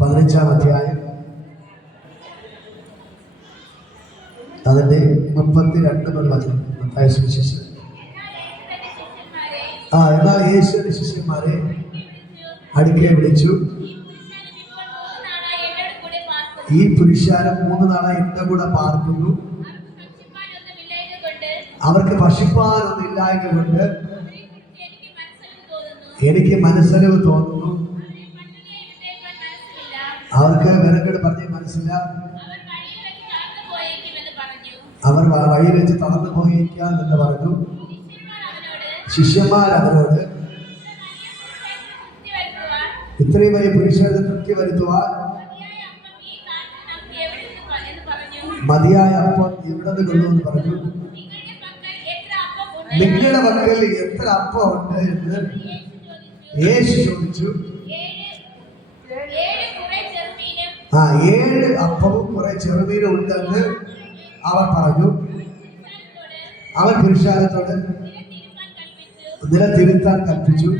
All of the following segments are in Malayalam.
15-ാം അധ്യായം അതിന്റെ 32 മുതൽ വചനം. മത്തായി സുവിശേഷം. എന്നാൽ യേശുവിന്റെ ശിഷ്യന്മാരെ അടുക്കെ വിളിച്ചു, ഈ പുരുഷാരം 3 നാളായി എന്റെ കൂടെ പാർക്കുന്നു. അവർക്ക് ഭക്ഷിപ്പാനൊന്നും ഇല്ലായ്മ കൊണ്ട് എനിക്ക് മനസ്സലിവ് തോന്നുന്നു. അവർക്ക് വിറകട് പറഞ്ഞ് മനസ്സില്ല. അവർ വഴി വെച്ച് തളർന്നു പോയിരിക്കാം എന്ന് പറഞ്ഞു. ശിഷ്യന്മാർ അവരോട്, ഇത്രയും വലിയ പുരുഷരുടെ തൃപ്തി വരുത്തുവാൻ മതിയായ അപ്പം എവിടെ നിന്ന് കൊള്ളുമെന്ന് പറഞ്ഞു. നിങ്ങളുടെ പക്കൽ എത്ര അപ്പം ഉണ്ട് എന്ന് യേശു ചോദിച്ചു. 7 അപ്പവും കുറെ ചെറുമീനും ഉണ്ടെന്ന് അവർ പറഞ്ഞു. അവൻ പുരുഷാരത്തോട് നിലത്തിരുത്താൻ കൽപ്പിച്ചു.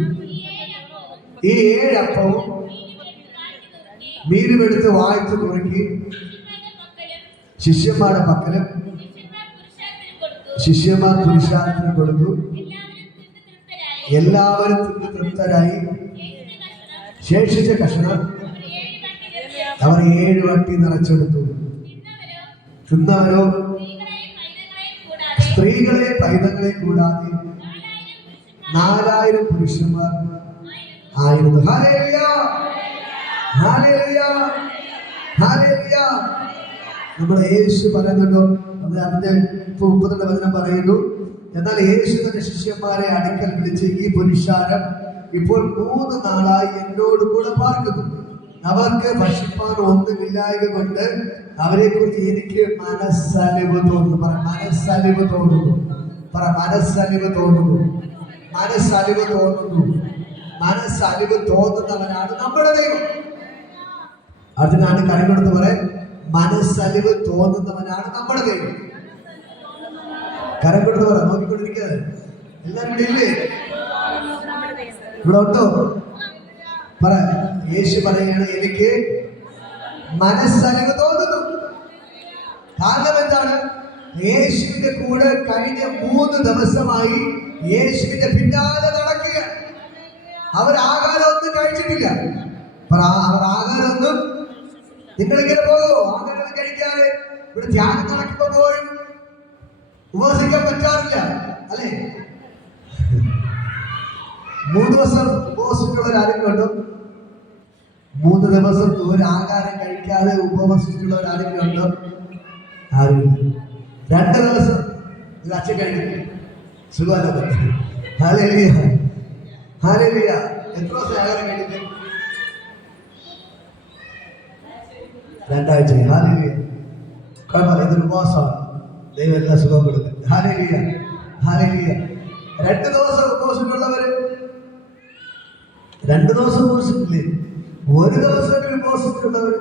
ഈ 7 അപ്പവും മീനുമെടുത്ത് വാഴ്ത്തു നുറുക്കി ശിഷ്യന്മാരുടെ പക്കലും ശിഷ്യന്മാർ പുരുഷാരത്തിന് കൊടുത്തു. എല്ലാവരും തിന്ന് തൃപ്തരായി. ശേഷിച്ച കഷണം അവർ 7 വട്ടി നിറച്ചെടുത്തു. തിന്നവരോ സ്ത്രീകളെ പൈതങ്ങളെ കൂടാതെ 4000 പുരുഷന്മാർ ആയിരുന്നു. Hallelujah, hallelujah, hallelujah. നമ്മുടെ യേശു പറയുന്നുണ്ടോ? അതിന്റെ 32 വചനം പറയുന്നു, എന്നാൽ യേശു തന്റെ ശിഷ്യന്മാരെ അടുക്കൽ വിളിച്ച്, ഈ പുരുഷാരം ഇപ്പോൾ 3 നാളായി എന്നോട് കൂടെ പാർക്കുന്നു. അവർക്ക് ഭക്ഷിപ്പാൻ ഒന്നുമില്ലായ്ക കൊണ്ട് അവരെ കുറിച്ച് എനിക്ക് മനസ്സലിവ് തോന്നുന്നു. മനസ്സലിവ് തോന്നുന്നു. മനസ്സലിവ് തോന്നുന്നു. മനസ്സലിവ് തോന്നുന്നു. മനസ്സലിവ് തോന്നുന്നവനാണ് നമ്മുടെ ദൈവം. അതിനാണ് കരങ്ങളെടുത്ത് പറയാൻ, മനസ്സലിവ് തോന്നുന്നവനാണ് നമ്മുടെ ദൈവം. കരങ്ങളെടുത്ത് പറയാം. നോക്കിക്കൊണ്ടിരിക്കാതെ എല്ലാവരും ഇവിടെ ഇല്ലേ? ഇവിടെ ഉണ്ടോ? പറ. യേശു പറയുകയാണ്, എനിക്ക് മനസ്സലിവ് തോന്നുന്നു. കാരണം എന്താണ്? യേശുവിന്റെ കൂടെ കഴിഞ്ഞ 3 ദിവസമായി യേശുവിന്റെ പിന്നാലെ നടക്കുകയാണ്. അവർ ആഹാരമൊന്നും കഴിച്ചിട്ടില്ല. അവർ ആഹാരമൊന്നും, നിങ്ങളിങ്ങനെ പോകുമോ? ആഹാരം കഴിക്കാതെ ഇവിടെ ധ്യാനം നടക്കുമ്പോ പോലും ഉപവസിക്കാൻ പറ്റാറില്ല അല്ലേ? 3 ദിവസം ഉപവസിച്ചുള്ളവരാരെങ്കിലും 3 ദിവസം ഒരു ആഹാരം കഴിക്കാതെ ഉപവസിച്ചിട്ടുള്ളവരാരെങ്കിലും ഉണ്ടോ? ആരും. 2 ദിവസം ഇത് അച്ഛൻ കഴിക്കും. സുഖമല്ല. Hallelujah, hallelujah. എത്ര ദിവസം ആഹാരം കഴിക്കും? 2 ആഴ്ച. ഹല്ലേലൂയ. കുഴപ്പമില്ല, ഇതൊരു ഉപവാസമാണ്. ദൈവം എല്ലാ സുഖം കൊടുക്കും. Hallelujah, hallelujah. 2 ദിവസം ഉപവസിച്ചിട്ടുള്ളവര് 2 ദിവസം ഉപവസിച്ചിട്ടില്ലേ? 1 ദിവസം ഉപവസിച്ചിട്ടുള്ളവര്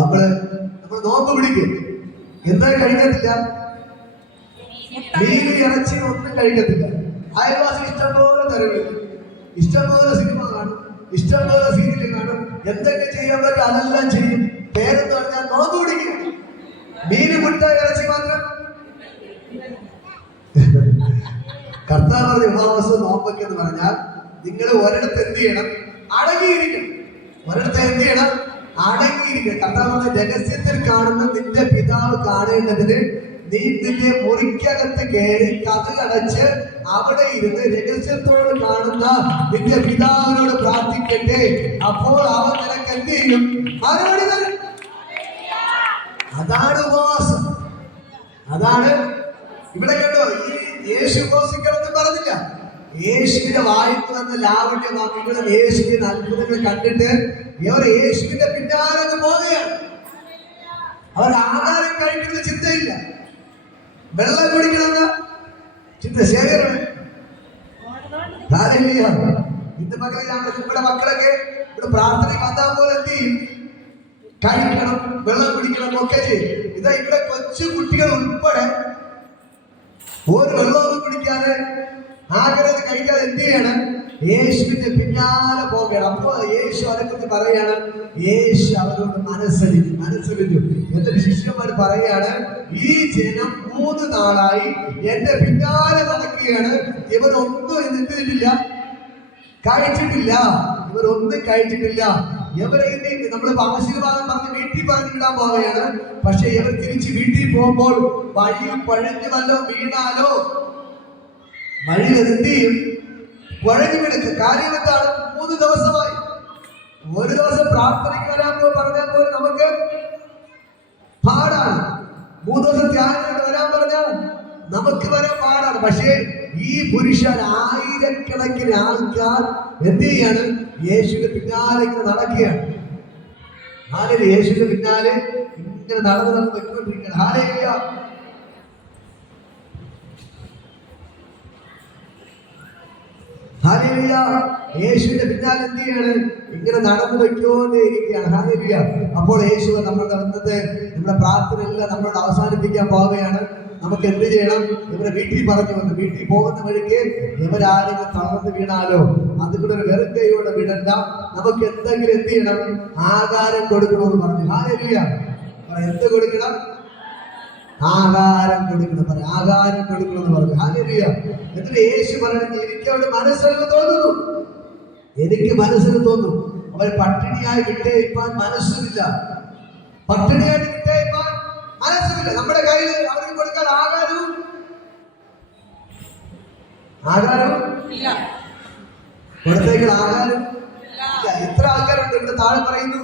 നമ്മള് നോമ്പ് പിടിക്കും. എന്താ കഴിക്കത്തില്ല? മീൻ ഇറച്ചി ഒന്നും കഴിക്കത്തില്ല. അയൽവാസി ഇഷ്ടംപോലെ തരവ്, ഇഷ്ടംപോലെ സിനിമ കാണും, ഇഷ്ടംപോലെ സീരിയൽ കാണും. എന്തൊക്കെ ചെയ്യാൻ പറ്റും അതെല്ലാം ചെയ്യും. പേരെന്ന് പറഞ്ഞാൽ നോമ്പ് പിടിക്കും. മീന്, മുട്ട, ഇറച്ചി മാത്രം. കർത്താവ് ഉപവാസം നോമ്പൊക്കെ എന്ന് പറഞ്ഞാൽ നിങ്ങൾ ഒരിടത്ത് എന്ത് ചെയ്യണം? അടങ്ങിയിരിക്കണം. ഒരിടത്ത് എന്ത് ചെയ്യണം? അടങ്ങിയിരിക്കണം. കർത്താവ് രഹസ്യത്തിൽ കാണുന്ന നിന്റെ പിതാവ് കാണേണ്ടതിന് നീ നിന്റെ മുറിക്കകത്ത് കയറി കതകടച്ച് അവിടെ ഇരുന്ന് രഹസ്യത്തോട് കാണുന്ന നിന്റെ പിതാവിനോട് പ്രാർത്ഥിക്കട്ടെ. അപ്പോൾ അവൻ നിനക്ക് എന്ത് ചെയ്യും? മറുപടി തരും. അതാണ് ഉപവാസം. അതാണ് ഇവിടെ കണ്ടോ, ഈ യേശു ഉപവസിക്കണമെന്ന് പറഞ്ഞില്ല. യേശുവിന്റെ വായിക്ക് വന്ന ലാവണ്യ വാക്കുകളും യേശുവിന്റെ അത്ഭുതങ്ങൾ കണ്ടിട്ട് ഇവർ യേശുവിന്റെ പിന്നാലെ പോവുകയാണ്. അവർ ആഹാരം കഴിക്കുന്ന ചിന്തയില്ല, വെള്ളം കുടിക്കണമെന്ന ചിന്ത. ശേഖരമാണ്. ഇന്ന് നമ്മുടെ മക്കളൊക്കെ ഇവിടെ പ്രാർത്ഥന വന്നാൽ പോലെ എന്ത് ചെയ്യും? കഴിക്കണം, വെള്ളം കുടിക്കണം ഒക്കെ ചെയ്യും. ഇതാ ഇവിടെ കൊച്ചു കുട്ടികൾ ഉൾപ്പെടെ ഒരു വെള്ളമൊന്നും കുടിക്കാതെ ആഗ്രഹം കഴിക്കാതെ എന്ത് ചെയ്യാണ്? യേശുവിന്റെ പിന്നാലെ പോകണം. അപ്പൊ യേശു അവരെക്കുറിച്ച് പറയാണ്, യേശു അവരോട് മനസ്സലിഞ്ഞു. എന്നിട്ട് ശിഷ്യന്മാർ പറയാണ്, ഈ ജനം 3 നാളായി എന്റെ പിന്നാലെ നടക്കുകയാണ്, ഇവരൊന്നും എന്തിട്ടില്ല, കഴിച്ചിട്ടില്ല. ഇവരൊന്നും കഴിച്ചിട്ടില്ല. ഇവരെ നമ്മൾ ആശീർവാദം പറഞ്ഞ് വീട്ടിൽ പറഞ്ഞു വിടാൻ പോവുകയാണ്. പക്ഷെ ഇവർ തിരിച്ച് വീട്ടിൽ പോകുമ്പോൾ വഴിയിൽ പഴഞ്ഞു വല്ലോ വീണാലോ, വഴിയിൽ എന്ത് ചെയ്യും? കുഴഞ്ഞു വീണക്ക്. കാര്യം എന്താണ്? 3 ദിവസമായി. ഒരു ദിവസം പ്രാർത്ഥനയ്ക്ക് വരാൻ പറഞ്ഞാൽ പോലും നമുക്ക് പാടാണ്. 3 ദിവസം ധ്യാനത്തിന് വരാൻ പറഞ്ഞാൽ നമുക്ക് വരാൻ പാടാണ്. പക്ഷേ ഈ പുരുഷൻ ആയിരക്കണക്കിന് ആൾക്കാർ എന്ത് ചെയ്യാണ്? യേശുവിന്റെ പിന്നാലെ ഇങ്ങനെ നടക്കുകയാണ്. യേശുവിന്റെ പിന്നാലെ ഇങ്ങനെ നടന്ന് വെച്ചുകൊണ്ടിരിക്കുകയാണ്. ഹാലേലൂയ. ഹാലേലൂയ. യേശുവിന്റെ പിന്നാലെ എന്ത് ചെയ്യാണ്? ഇങ്ങനെ നടന്നു വെക്കോണ്ടേ ഇരിക്കുകയാണ്. ഹാലേലൂയ. അപ്പോൾ യേശു നമ്മുടെ പ്രാർത്ഥന എല്ലാം നമ്മളോട് അവസാനിപ്പിക്കാൻ പോവുകയാണ്. നമുക്ക് എന്ത് ചെയ്യണം? ഇവരെ വീട്ടിൽ പറഞ്ഞു വന്നു. വീട്ടിൽ പോകുന്ന വഴിക്ക് ഇവരാരെങ്കിലും തളർന്ന് വീണാലോ അതുകൊണ്ട് ഒരു വെറും കൈയോടെ വിടണ്ട. നമുക്ക് എന്തെങ്കിലും എന്ത് ചെയ്യണം? ആഹാരം കൊടുക്കണമെന്ന് പറഞ്ഞു. ഹാലേലൂയ. എന്ത് കൊടുക്കണം? ആഹാരം കൊടുക്കണം. ആഹാരം കൊടുക്കണമെന്ന് പറഞ്ഞു. ഹാലേലൂയ. എന്നിട്ട് യേശു പറയുന്നത്, എനിക്ക് അവിടെ മനസ്സിന് തോന്നുന്നു, എനിക്ക് മനസ്സിന് തോന്നുന്നു അവർ പട്ടിണിയായി വിട്ടേപ്പാൻ മനസ്സില്ല. പട്ടിണിയായിട്ട് വിട്ടേപ്പാൻ മനസ്സില്ല. നമ്മുടെ കയ്യിൽ അവർക്ക് കൊടുക്കാൻ ആകാരവും കൊടുത്തേക്കാൻ ആകാരം ഇല്ല. ഇത്ര ആൾക്കാരുണ്ട്. ഇവിടെ താഴെ പറയുന്നു,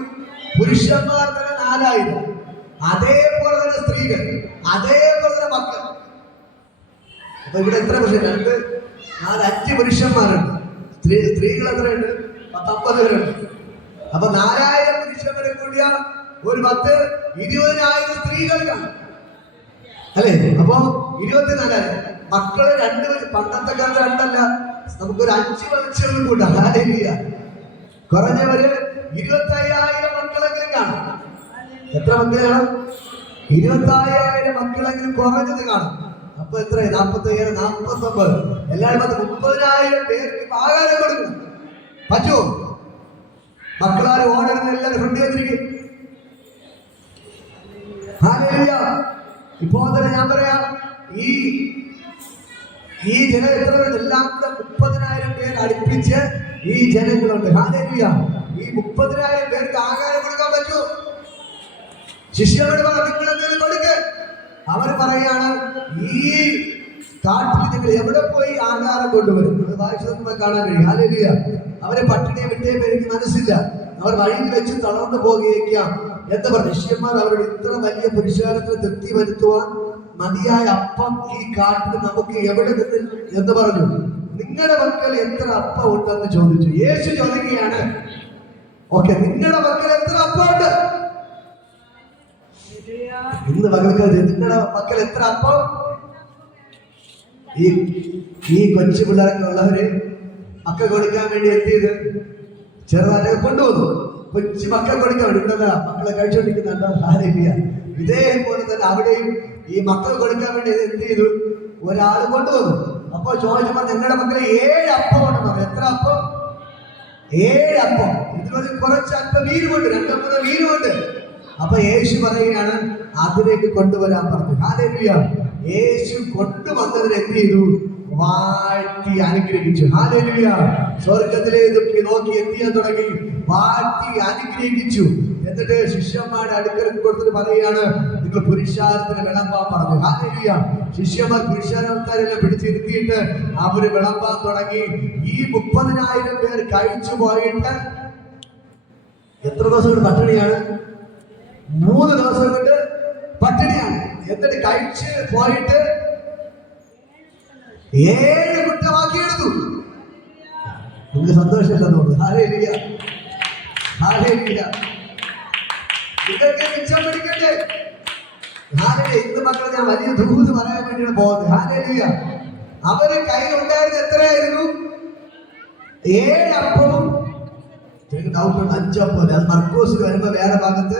പുരുഷന്മാർ തന്നെ 4000, അതേപോലെ തന്നെ സ്ത്രീകൾ, അതേപോലെ തന്നെ മക്കൾ. അപ്പൊ ഇവിടെ എത്ര പുരുഷൻ? 2, 4, 5 പുരുഷന്മാരുണ്ട്. സ്ത്രീകൾ എത്രയുണ്ട്? 50 പേരുണ്ട്. അപ്പൊ 4000 പുരുഷന്മാരെ കൂടിയ ഒരു 10, 20,000 സ്ത്രീകൾക്കാണ് അല്ലേ? അപ്പൊ 24,000 മക്കള് 2. പണ്ടത്തെ കാലത്ത് 2 അല്ല, നമുക്കൊരു 5 വർഷങ്ങൾ കൂട്ടാം. കുറഞ്ഞവര് 25,000 മക്കളെങ്കിലും കാണും. എത്ര മക്കളെ കാണും? 25,000 മക്കളെങ്കിലും കുറഞ്ഞത് കാണും. അപ്പൊ എത്ര? 45,000, 49, എല്ലാവരും 30,000 പേർക്ക് ആഹാരം കൊടുക്കും. പറ്റുമോ? മക്കളാരും ഓടരുന്ന് എല്ലാവരും ഫ്രണ്ട് വന്നിരിക്കും. ഇപ്പോ തന്നെ ഞാൻ പറയാം, ഈ ജനം എത്ര പേര്? എല്ലാം കൂടെ 30,000 പേര് അടുപ്പിച്ച് ഈ ജനങ്ങളുണ്ട്. ഹാലേലൂയ. ഈ 30,000 പേർക്ക് ആഹാരം കൊടുക്കാൻ പറ്റൂ? ശിഷ്യരോട് പറഞ്ഞു, നിങ്ങൾ എന്തെങ്കിലും കൊടുക്ക്. അവർ പറയാണ്, ഈ കാട്ടിൽ നിങ്ങൾ എവിടെ പോയി ആഹാരം കൊണ്ടുവരും? അത് വായിച്ചു നോക്കുമ്പോൾ കാണാൻ കഴിയും. ഹാലേലൂയ. അവരെ പട്ടിണിയെ വിട്ടേ എനിക്ക് മനസ്സില്ല. അവർ വഴിയിൽ വെച്ച് തളർന്നു പോകുകയാം എന്ന് പറഞ്ഞു. ശിഷ്യന്മാർ അവരുടെ ഇത്ര വലിയ പുരുഷാരത്തിന് തൃപ്തി വരുത്തുവാൻ മതിയായ അപ്പം ഈ കാട്ടിൽ നമുക്ക് എവിടെ നിന്ന് എന്ന് പറഞ്ഞു. നിങ്ങളുടെ മക്കൾ എത്ര അപ്പം ഉണ്ടെന്ന് ചോദിച്ചു. യേശു ചോദിക്കുകയാണ്, ഓക്കെ, നിങ്ങളുടെ മക്കൾ എത്ര അപ്പം ഉണ്ട്? ഇന്ന് മകൾക്ക് നിങ്ങളുടെ മക്കൾ എത്ര അപ്പം? ഈ കൊച്ചു പിള്ളേരൊക്കെ ഉള്ളവര് മക്കൾ കൊടുക്കാൻ വേണ്ടി എന്ത് ചെയ്ത് ചെറുതാലൊക്കെ കൊണ്ടുവന്നു. കൊച്ചു മക്കൾ കൊടുക്കാൻ വേണ്ടി ഇവിടെ മക്കളെ കഴിച്ചുകൊണ്ടിരിക്കുന്നുണ്ടോ? ഹാലേലൂയ. ഇതേപോലെ തന്നെ അവിടെയും ഈ മക്കൾ കൊടുക്കാൻ വേണ്ടി എന്ത് ചെയ്തു? ഒരാൾ കൊണ്ടുവന്നു. അപ്പൊ ചോദിച്ചപ്പോ നിങ്ങളുടെ മക്കളെ 7 അപ്പം ഉണ്ടെന്ന് പറഞ്ഞു. എത്ര അപ്പം? 7 അപ്പം. ഇതിലൊരു കുറച്ച് അല്പം മീനുമുണ്ട്, 2-3 മീനുമുണ്ട്. അപ്പൊ യേശു പറയുകയാണ്, അതിലേക്ക് കൊണ്ടുവരാൻ പറഞ്ഞു. ഹാലേലൂയ. യേശു കൊണ്ടുവന്നതിന് എന്ത് ചെയ്തു? വാഴ്ത്തി അനുഗ്രഹിച്ചു. ഹാലേലൂയ. സ്വർഗത്തിലേക്ക് നോക്കി എന്ത് ചെയ്യാൻ തുടങ്ങി? വാഴ്ത്തി അനുഗ്രഹിച്ചു. എന്നിട്ട് ശിഷ്യന്മാരുടെ അടുക്കൽ കൊടുത്തിട്ട് പറയുകയാണ്, നിങ്ങൾ പുരുഷാരത്തിന് വിളമ്പാൻ പറഞ്ഞു. ഹാലേലൂയ. ശിഷ്യന്മാർ പുരുഷാരക്കാരെല്ലാം പിടിച്ചിരുത്തിയിട്ട് അവര് വിളമ്പാൻ തുടങ്ങി. ഈ 30,000 പേർ കഴിച്ചു പോയിട്ട് എത്ര ദിവസം കൊണ്ട് പട്ടിണിയാണ്? 3 ദിവസം കൊണ്ട് പട്ടിണിയാണ്. എന്നിട്ട് കഴിച്ച് പോയിട്ട് 7 കുറ്റമാക്കിയെടുത്തു. നിങ്ങൾക്ക് സന്തോഷമില്ലെന്ന് തോന്നുന്നു. ഹാലേലൂയ. ഹാലേലൂയ. ഇതൊക്കെ മിച്ചം പിടിക്കട്ടെ. ഹാലേലൂയ. ഇന്ന് മക്കളെ ഞാൻ വലിയ ദൂത് പറയാൻ വേണ്ടിയാണ് പോകുന്നത്. ഹാലേലൂയ. അവര് കയ്യിലുണ്ടായിരുന്ന എത്രയായിരുന്നു? 7 അപ്പവും ഡൗട്ടുണ്ട് 5 അപ്പം. അത് മർക്കോസിൽ വരുമ്പോ വേറെ ഭാഗത്ത്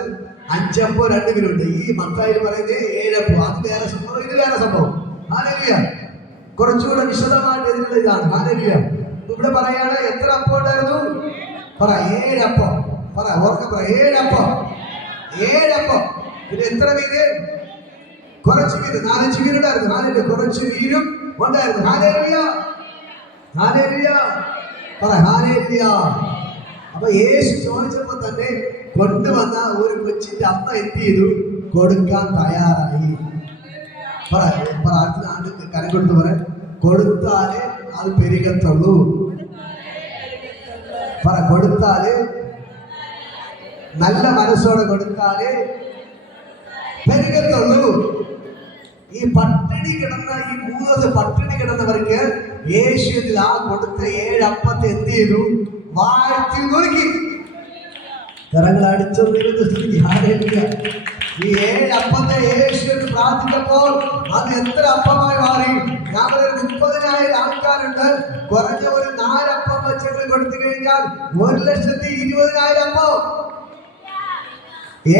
5 അപ്പം 2 കിലോ ഉണ്ട്. ഈ മത്തായില് പറയുന്നത് 7 അപ്പം. അത് വേറെ സംഭവം, ഇത് വേറെ സംഭവം. ഹാലേലൂയ. കുറച്ചുകൂടെ വിശദമായിട്ട് ഇതിനുള്ള ഇതാണ്. ഹല്ലേലൂയ. ഇവിടെ പറയാണ് എത്ര അപ്പം ഉണ്ടായിരുന്നു? പറ 7 അപ്പം. പറ ഓർക്ക പറ 7 അപ്പം. 7 അപ്പം. പിന്നെ എത്ര മീന്? കുറച്ച് മീന്. 4 മീൻ ഉണ്ടായിരുന്നു. ഹല്ലേലൂയ. കുറച്ച് മീനും ഉണ്ടായിരുന്നു. ഹല്ലേലൂയ. ഹല്ലേലൂയ. പറ ഹല്ലേലൂയ. അപ്പൊ യേശു ചോദിച്ചപ്പോ തന്നെ കൊണ്ടുവന്ന ഒരു കൊച്ചിന്റെ അമ്മ എന്ത് ചെയ്തു? കൊടുക്കാൻ തയ്യാറായി. പറ കരം കൊടുത്ത് പറ, കൊടുത്താലേ അത് പെരുകത്തുള്ളൂ. പറ കൊടുത്താല്, നല്ല മനസ്സോടെ കൊടുത്താലേ പെരുകത്തുള്ളൂ. ഈ പട്ടിണി കിടന്ന ഈ 3 ദിവസം പട്ടിണി കിടന്നവർക്ക് യേശുവിൽ ആ കൊടുത്ത 7 അപ്പത്തെ എന്ത് ചെയ്തു? വാഴ്ത്തി നോക്കി. കരങ്ങൾ അടിച്ചു. ഈ 7 അപ്പത്തെ യേശുവിന് പ്രാർത്ഥിച്ചപ്പോൾ അത് എത്ര അപ്പമായി മാറി? ഞാൻ 30,000 ആൾക്കാരുണ്ട്. കുറഞ്ഞ ഒരു 4 അപ്പം വെച്ചെങ്കിൽ കൊടുത്തു കഴിഞ്ഞാൽ 1,20,000 അപ്പം.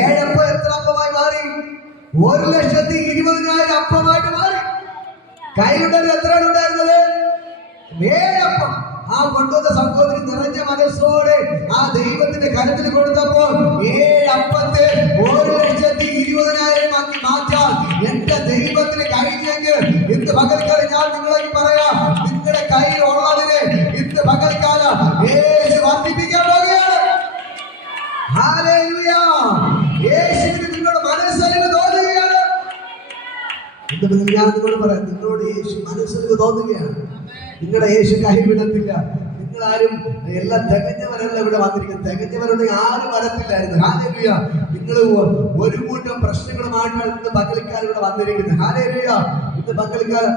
7 അപ്പം എത്ര അപ്പമായി മാറി? 1,20,000 അപ്പമായിട്ട് മാറി. കയ്യിലുള്ളത് എത്രയാണ് ഉണ്ടായിരുന്നത്? 7 അപ്പം. ആ കൊണ്ടുവന്ന സഹോദരി നിറഞ്ഞ മനസ്സോടെ ആ ദൈവത്തിന്റെ കരത്തിൽ കൊടുത്തപ്പോൾ 7 അപ്പത്തെ 1,20,000 ആക്കി മാറ്റാൻ എന്റെ ദൈവത്തിന് കഴിഞ്ഞെങ്കിൽ ഇന്ന് പകൽക്കാലം ഞാൻ നിങ്ങളോട് പറയാം, നിങ്ങളുടെ കയ്യിൽ ഉള്ളതിനെ ഇന്ന് പകൽക്കാലം യേശു വർദ്ധിപ്പിക്കാൻ പോകുകയാണ്. ഹല്ലേലൂയ. യേശുവിന് നിങ്ങളുടെ മനസ്സലിവ് തോന്നുകയാണ്. ഞാൻ നിങ്ങളോട് പറയാം, നിങ്ങളോട് യേശു മനസ്സലിവ് തോന്നുകയാണ്. നിങ്ങളുടെ യേശു കൈവിടത്തില്ല. നിങ്ങളാരും എല്ലാം തികഞ്ഞവരല്ല ഇവിടെ വന്നിരിക്കുന്നത്. തികഞ്ഞവരുണ്ടെങ്കിൽ ആരും വരത്തില്ലായിരുന്നു. ഹല്ലേലൂയ. നിങ്ങൾ ഒരു കൂട്ടം പ്രശ്നങ്ങളുമായിട്ടാണ് ഇന്ന് പകൽക്കാലം ഇവിടെ വന്നിരിക്കുന്നത്. ഹല്ലേലൂയ. ഇന്ന് പകൽക്കാലം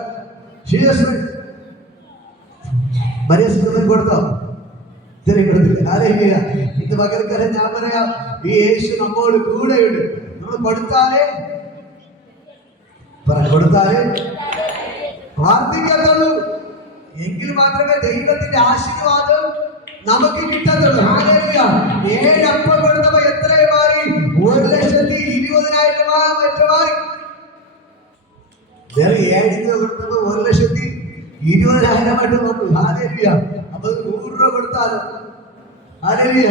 കൊടുത്തോ? ഇത്രയും കൊടുത്തില്ല. ഹല്ലേലൂയ. ഇന്ന് പകൽക്കാലം ഞാൻ പറയാം, ഈ യേശു നമ്മോട് കൂടെയുണ്ട്. നമ്മൾ കൊടുത്താലേ പ്രാർത്ഥിക്കത്തുള്ളൂ. എങ്കിൽ മാത്രമേ ദൈവത്തിന്റെ ആശീർവാദം നമുക്ക് കിട്ടത്തുള്ളൂ. ഹല്ലേലൂയ. 7 അപ്പം കൊടുത്തപ്പോ എത്രയും മാറി? 1,20,000 മറ്റു മാറി. വേറെ 7 രൂപ കൊടുത്തപ്പോ 1,20,000 മറ്റും വന്നു. ഹല്ലേലൂയ. അപ്പൊ 100 രൂപ കൊടുത്താലോ? ഹല്ലേലൂയ.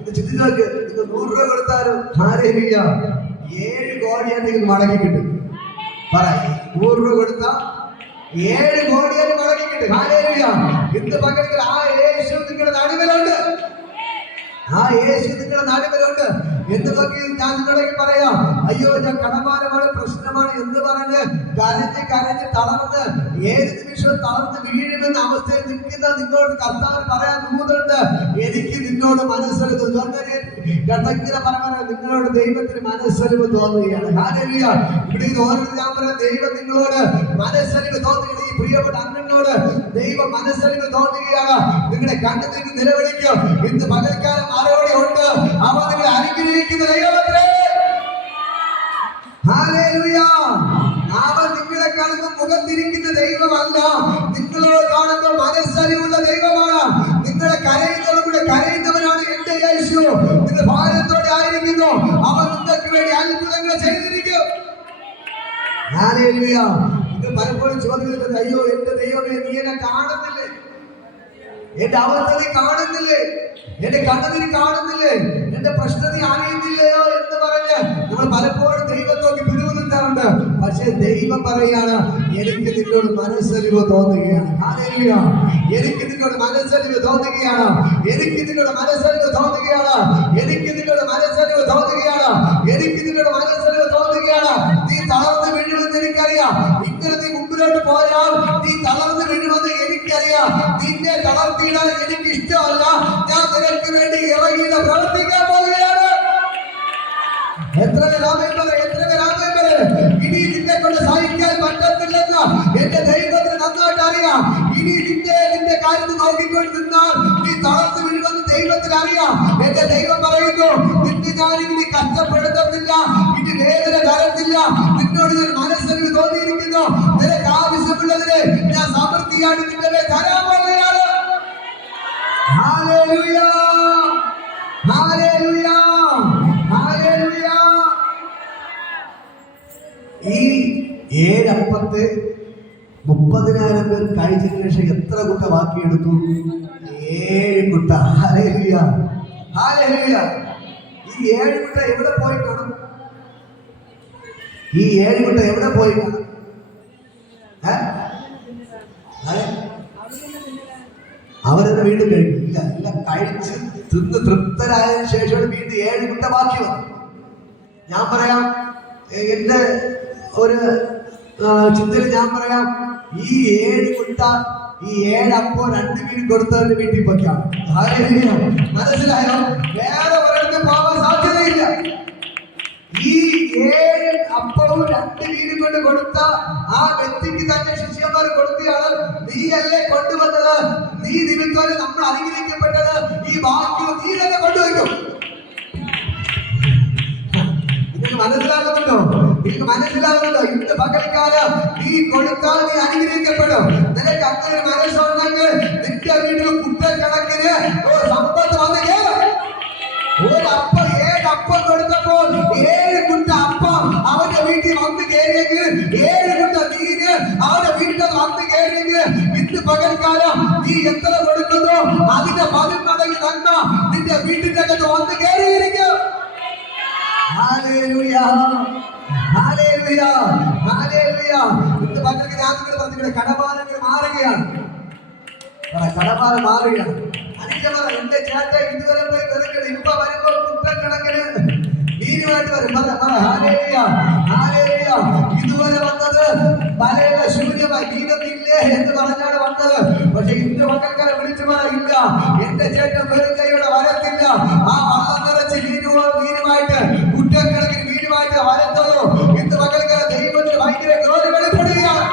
ഇത് ചിന്തിച്ചു നോക്ക്. നിങ്ങൾ 100 രൂപ കൊടുത്താലോ? ഹല്ലേലൂയ. 7 കോടിയാണ് നിങ്ങൾക്ക് മടങ്ങി കിട്ടും. പറ 100 രൂപ കൊടുത്താ 7 കോടിയാണ് മടങ്ങി കിട്ടും. ഹല്ലേലൂയ. ഇന്ന് പകരത്തിൽ ആ യേശു നിങ്ങളുടെ നടുവിലുണ്ട്. ആ യേശു നിങ്ങളുടെ നടുവിലുണ്ട്. എന്ന് നോക്കി ഞാൻ നിങ്ങളോട് പറയാം, അയ്യോ ഞാൻ കടമാനമാണ്, പ്രശ്നമാണ് എന്ന് പറഞ്ഞ് കരഞ്ഞ് തളർന്ന് ഏത് നിമിഷവും തളർന്ന് വീഴുമെന്ന അവസ്ഥയിൽ നിൽക്കുന്ന നിങ്ങളോട് കർത്താവ് പറയാൻ പോകുന്നുണ്ട്, എനിക്ക് നിന്നോട് മനസ്സലിവ് നിങ്ങളോട് ദൈവത്തിന് മനസ്സലിവ് തോന്നുകയാണ്. ഹല്ലേലൂയ. ഇവിടെ ഓരോ ഞാൻ പറയാം, ദൈവം നിങ്ങളോട് മനസ്സലിവ് തോന്നുകയാണ്. ഈ പ്രിയപ്പെട്ട അണ്ണനോട് ദൈവം മനസ്സലിവ് തോന്നുകയാണ്. നിങ്ങളുടെ കണ്ണുനീര് നിലവിളിക്കും. ഇന്ന് പകൽക്കാലം മറുപടി ഉണ്ട്. അവ നിങ്ങളെ അനുഗ്രഹിക്കുന്ന ദൈവമത്രേ. ഹല്ലേലൂയ. അവൻ നിങ്ങളെ കാണുമ്പോൾ മുഖം തിരിക്കുന്ന ദൈവമല്ല, നിങ്ങളോട് കാണുമ്പോൾ മനസ്സലിവുള്ള ദൈവമാണ്. നിങ്ങളെ കരയുന്നവരുടെ കരയുന്നവനാണ് എന്റെ യേശു. നിങ്ങൾ ഭാരത്തോടെ ആയിരിക്കുന്നു, അവൻ നിങ്ങൾക്ക് വേണ്ടി അത്ഭുതങ്ങൾ ചെയ്തിരിക്കും. ഹല്ലേലൂയ. നിങ്ങൾ പലപ്പോഴും ചോദിക്കുന്നത്, അയ്യോ എന്റെ ദൈവമേ നീ എന്നെ കാണുന്നില്ലേ, എന്റെ അവസ്ഥ നീ കാണുന്നില്ലേ, എന്റെ കണ്ണുനീര് കാണുന്നില്ലേ, എന്റെ പ്രശ്നം നീ അറിയുന്നില്ലയോ എന്ന് പറഞ്ഞ് നമ്മൾ പലപ്പോഴും ദൈവം നോക്കി പിടിവുനിട്ടാറുണ്ട്. പക്ഷെ ദൈവം പറയാണ്, എനിക്ക് നിന്നോട് മനസ്സലിവ് തോന്നുകയാണ്. ഹല്ലേലൂയ. എനിക്ക് നിന്നോട് മനസ്സലിവ് തോന്നുകയാണ്. എനിക്ക് നിന്നോട് മനസ്സലിവ് തോന്നുകയാണ്. എനിക്ക് നിന്നോട് മനസ്സലിവ് തോന്നുകയാണ്. എനിക്ക് നിന്നോട് മനസ്സലിവ് തോന്നുകയാണ്. നീ തളർന്ന് വീഴുമെന്ന് എനിക്കറിയാം. ഇങ്ങനെ നീ മുമ്പിലോട്ട് പോയാൽ നീ തളർന്ന് വീഴുമെന്ന് എനിക്കറിയാം. നിന്നെ തളർത്തിയിടാൻ എനിക്ക് ഇഷ്ടമല്ല. ഞാൻ നിനക്ക് വേണ്ടി ഇറങ്ങിയ പ്രവർത്തിക്കാൻ പോവുകയാണ്. എത്ര ഇനി നിന്നെ കൊണ്ട് സഹിക്കാൻ പറ്റത്തില്ലെന്ന് എന്റെ ദൈവത്തിന് നന്നായിട്ട് അറിയാം. ഇനി നിന്റെ കാര്യത്തിൽ നോക്കിക്കൊണ്ട് നിന്നാൽ നീ തളർന്നു വീഴുമെന്ന് ദൈവത്തിന് അറിയാം. എന്റെ ദൈവം പറയുന്നു, നിന്നെ ഞാൻ ഇനി കഷ്ടപ്പെടുത്തത്തില്ല, ഇനി വേദന തരത്തില്ല. നിന്നോട് ഞാൻ മനസ്സലിവ് തോന്നിയിരിക്കുന്നു. നിനക്ക് ആവശ്യമുള്ളതിനെ ഞാൻ സമൃദ്ധിയാണ് നിന്നെ തരാൻ പോവുകയാണ്. ഹല്ലേലൂയ. ഹല്ലേലൂയ. ഹല്ലേലൂയ. ഈ 7 അപ്പത്തെ 30,000 പേർ കഴിച്ചതിന് ശേഷം എത്ര കുട്ട ബാക്കിയെടുത്തു? 7 കുട്ട. Hallelujah, hallelujah. ഈ 7 കുട്ട എവിടെ പോയി കാണും? ഈ 7 കുട്ട എവിടെ പോയി കാണും? അവരത് വീണ്ടും കഴിക്കും? ഇല്ല ഇല്ല, കഴിച്ച് തിന്ന് തൃപ്തരായതിനു ശേഷമാണ് വീണ്ടും 7 കുട്ട ബാക്കി വന്നു. ഞാൻ പറയാം, എന്റെ ഒരു ചിന്തയിൽ ഞാൻ പറയാം, ഈ 7 കുട്ട, ഈ 7 അപ്പോ 2 മീൻ കൊടുത്തവന്റെ വീട്ടിൽ പൊയ്ക്കാണ്. മനസ്സിലായോ? വേറെ ഒരിടത്തും പോകാൻ സാധ്യതയില്ല. ഈ 7 അപ്പവും 2 മീനും കൊണ്ട് കൊടുത്ത ആ വ്യക്തിക്ക് തന്നെ ശിഷ്യന്മാർ കൊടുത്തയാണ്, നീയല്ലേ കൊണ്ടുവന്നത്, നീ നിമിത്തം നമ്മൾ അനുഗ്രഹിക്കപ്പെട്ടത്, ഈ ബാക്കിയോ നീ തന്നെ കൊണ്ടുവയ്ക്കും. നിങ്ങൾക്ക് മനസ്സിലാകുന്നുണ്ടോ? നിങ്ങൾക്ക് മനസ്സിലാകുന്നുണ്ടോ? ഇന്ന് പകൽക്കാലം നീ കൊടുത്താൽ നീ അനുഗ്രഹിക്കപ്പെടും. നിനക്ക് അങ്ങനെ മനസ്സുണ്ടെങ്കിൽ നിന്റെ വീട്ടിൽ കുട്ടക്കണക്കിന് സമ്പത്ത് വന്നു കയറും. ഒരു അപ്പം 7 അപ്പം കൊടുത്തപ്പോൾ 7 കുട്ട അപ്പം അവന്റെ വീട്ടിൽ വന്നു കയറിയെങ്കിൽ, 7 കുട്ട നീര് അവന്റെ വീട്ടിൽ വന്നു കയറിയെങ്കിൽ, ഇന്ന് പകൽക്കാലം നീ എത്ര കൊടുക്കുന്നു അതിന്റെ 10 മടങ്ങ് നന്മ നിന്റെ വീട്ടിന്റെ അകത്ത് വന്നു കയറിയിരിക്കും. Hallelujah, hallelujah, hallelujah. ഇന്ന് പകൽക്ക് ഞാൻ നിങ്ങൾ പറഞ്ഞിട്ട് കടഭാരങ്ങൾ മാറുകയാണ്. കടഭാരം മാറുകയാണ്. അനുജമറ എന്റെ ചേട്ടൻ ഇതുവരെ പോയി വെറുക്കണം, ഇപ്പൊ വരുമ്പോ കുട്ടക്കണക്കിന് മീനുമായിട്ട് വരും. Hallelujah, hallelujah. ഇതുവരെ വന്നത് പലയില ശൂന്യമായി, മീനൊന്നില്ലേ എന്ന് പറഞ്ഞാണ് വന്നത്. പക്ഷെ ഇന്ന് മക്കൾക്കാരെ വിളിച്ചു പറയില്ല, എന്റെ ചേട്ടൻ വെറും കൈയോടെ വരത്തില്ല. ആ വള്ളം നിറച്ച് മീനുമായിട്ട് കുട്ടക്കണക്കിന് മീനുമായിട്ട് വരത്തുള്ളൂ. ഇന്ന് മക്കൾക്കാരെ ദൈവത്തിന് ഭയങ്കര ഗ്ലോറി വെളിപ്പെടുകയാണ്.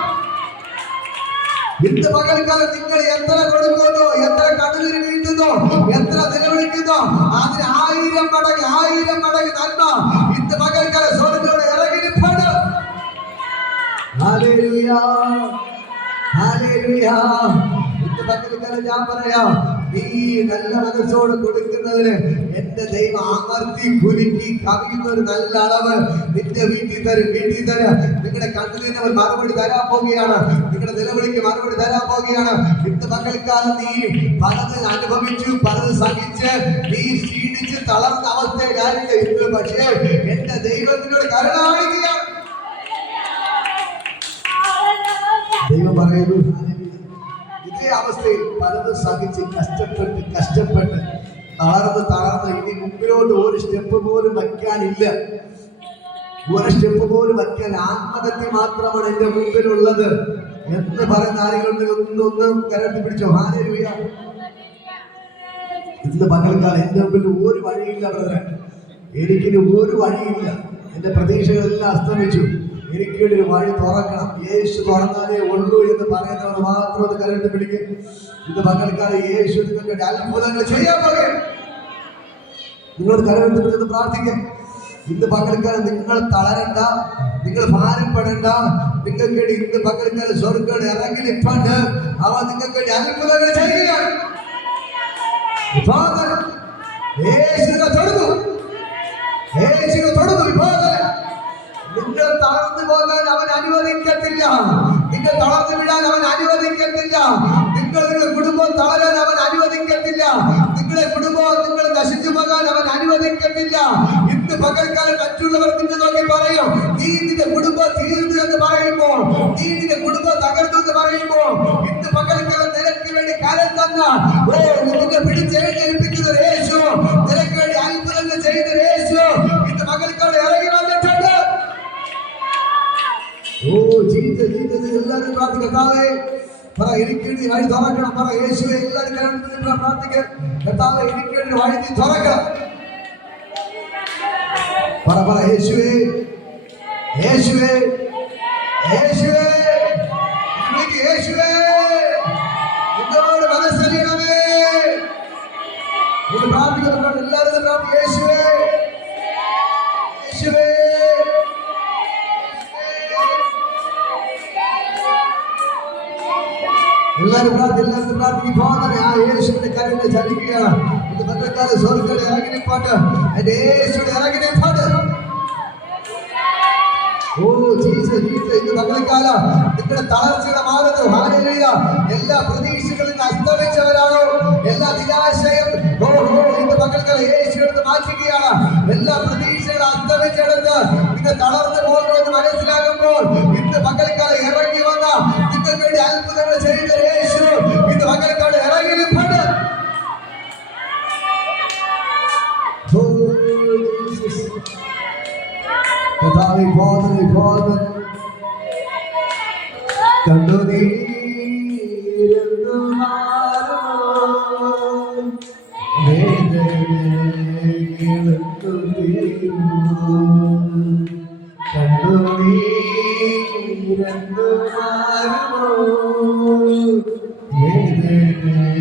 ഇന്ന് പകൽക്കാലം നിങ്ങൾ എത്ര കൊടുക്കുന്നു, എത്ര കടലിൽ വീഴ്ത്തുന്നു, എത്ര നിലവിളിക്കുന്നു, അതിന് 1000 മടങ്ങ് 1000 മടങ്ങ് നന്മ ഇന്ന് പകൽക്കാലം സ്വർഗ്ഗത്തോടെ ഇറങ്ങിയിട്ടുണ്ട്. Hallelujah, hallelujah. ഇന്ന് പകൽക്കാലം ഞാൻ പറയാം, നീ നല്ല മനസ്സോട് കൊടുക്കുന്നതിന് എന്റെ ദൈവം അമർത്തി കുലുക്കി കവിയുന്ന ഒരു നല്ല അളവ് നിന്റെ വീട്ടിൽ തരും, വീട്ടിൽ തരും. നിങ്ങളുടെ കണ്ണിന് അവർ മറുപടി തരാൻ പോവുകയാണ്, നിങ്ങളുടെ നിലവിളിക്ക് മറുപടി തരാൻ പോവുകയാണ്. ഇന്ന് പകൽക്കാലം നീ പലത് അനുഭവിച്ചു, പലത് സഹിച്ച്, നീ ക്ഷീണിച്ച് തളർന്ന അവസ്ഥയിലായിരിക്കും ഇന്ന്. പക്ഷേ എന്റെ ദൈവത്തിനോട് കരുണ കാണിക്കുകയാണ്. ദൈവം പറയുന്നു, ഇതേ അവസ്ഥയിൽ പലതും സഹിച്ച് കഷ്ടപ്പെട്ട് തളർന്ന് ഇനി മുമ്പിലോട്ട് ഒരു സ്റ്റെപ്പ് പോലും വയ്ക്കാനില്ല. ഒരു സ്റ്റെപ്പ് പോലും വയ്ക്കാൻ ആത്മഹത്യ മാത്രമാണ് എന്റെ മുമ്പിലുള്ളത് എന്ന് പറയുന്ന ആരെങ്കിലും ഒന്നും കരട്ടി പിടിച്ചോ. ഹല്ലേലൂയ. ഇന്ന് പകൽക്കാലം എന്റെ മുമ്പിൽ ഒരു വഴിയില്ല ബ്രദറെ, എനിക്കിന് ഒരു വഴിയില്ല. എന്റെ പ്രതീക്ഷകളെല്ലാം അസ്തമിച്ചു. എനിക്ക് വേണ്ടി ഒരു വഴി തുറക്കണം, യേശു തുറന്നാലേ ഉള്ളൂ എന്ന് പറയുന്നവർ മാത്രം അത് കരണ്ട് പിടിക്കും. ഇന്ന് പകൽക്കാലം യേശു നിങ്ങൾക്ക് അത്ഭുതങ്ങൾ ചെയ്യാൻ പറയും. നിങ്ങളോട് കരണ്ട് പിടിച്ചത് പ്രാർത്ഥിക്കും. ഇന്ന് പകൽക്കാലം നിങ്ങൾ തളരണ്ട, നിങ്ങൾ ഭാരപ്പെടേണ്ട. നിങ്ങൾക്ക് വേണ്ടി ഇന്ന് പകൽക്കാലം സ്വർഗ്ഗം ഇറങ്ങി നിൽപ്പണ്ട്. അവ നിങ്ങൾക്ക് വേണ്ടി അത്ഭുതങ്ങൾ ചെയ്യുകയാണ്. യേശുവിനെ തൊടുന്നു, യേശുവിനെ തൊടുന്നു. നിങ്ങൾ തളർന്നു പോകാൻ അവൻ അനുവദിക്കത്തില്ല, നിങ്ങൾ തളർന്നു വിടാൻ അവൻ അനുവദിക്കത്തില്ല, നിങ്ങളുടെ കുടുംബം തളരാൻ അവൻ അനുവദിക്കത്തില്ല, നിങ്ങളുടെ കുടുംബം നിങ്ങൾ നശിച്ചു പോകാൻ അവൻ അനുവദിക്കത്തില്ല. ഇന്ന് പകൽക്കാലം മറ്റുള്ളവർ നിന്നെ നോക്കി പറയും, നീ നിന്റെ കുടുംബം തീർന്നു എന്ന് പറയുമ്പോൾ, നീ നിന്റെ കുടുംബം തകർന്നു എന്ന് പറയുമ്പോൾ, ഇന്ന് പകൽക്കാലം നിനക്ക് വേണ്ടി കാലം തന്ന നിന്നെ പിടിച്ചെഴുന്നേൽപ്പിക്കുന്ന യേശു, നിനക്ക് വേണ്ടി അത്ഭുതങ്ങൾ ചെയ്ത യേശു ഇന്ന് പകൽക്കാലം ഇറങ്ങി വന്നിട്ടുണ്ട്. ഓ ജീവിതത്തിൽ എല്ലാവരും പ്രാർത്ഥിക്കത്താവേ, പറ എനിക്ക് വേണ്ടി വഴി തുറക്കണം. പറ യേശുവെ, എല്ലാവരും പ്രാർത്ഥിക്കുക. കർത്താവേ, എനിക്ക് വേണ്ടി വഴി നീ തുറക്കണം. പറ യേശുവേ, യേശുവേ, യേശുവേ, യേശുവേ, നിന്നോട് മനസ്സറിയണമേ. ഇത് പ്രാർത്ഥിക്കുന്നുണ്ട്, എല്ലാവരും പ്രാർത്ഥിക്കുക. യേശുവേ, യേശുവേ, എല്ലാവരും പ്രാർത്ഥിക്കും. പോകാതെ ആ യേശുവിന്റെ കരങ്ങൾ ചലിക്കുകയാണ്. ഇത് പകൽക്കാലം സ്വർഗ്ഗത്തിൽ ഇറങ്ങി നിൽപ്പാട്ട്, എന്റെ യേശുവിന്റെ ഇറങ്ങി നിൽപ്പാട്ട്. ഓ ജീസസ് ജീസസ് ഇന്ന് പകൽക്കാലം നിങ്ങളുടെ തളർച്ചയുടെ മാറുന്നു. ഹല്ലേലൂയ. എല്ലാ പ്രതീക്ഷകളും അസ്തമിച്ചവരാണോ? എല്ലാ നിരാശയും ഇന്ന് പകൽക്കാലം യേശു എടുത്ത് മാറ്റുകയാണ്. എല്ലാ പ്രതീക്ഷകളും അസ്തമിച്ചെടുത്ത് നിങ്ങൾ തളർന്നു പോകുമെന്ന് മനസ്സിലാകുമ്പോൾ ഇന്ന് പകൽക്കാലം ഇറങ്ങി വന്ന നിങ്ങൾക്ക് വേണ്ടി അത്ഭുതങ്ങൾ ചെയ്ത യേശു ഇന്ന് പകൽക്കാലം ഇറങ്ങി നിൽപ്പുണ്ട്. കർത്താവേ ബോധന കണ്ണുനീരെന്നു മാറുമോ, വേദനകളെന്നു തീരുമോ, കണ്ണുനീരെന്നു മാറുമോ, വേദനകളെന്നു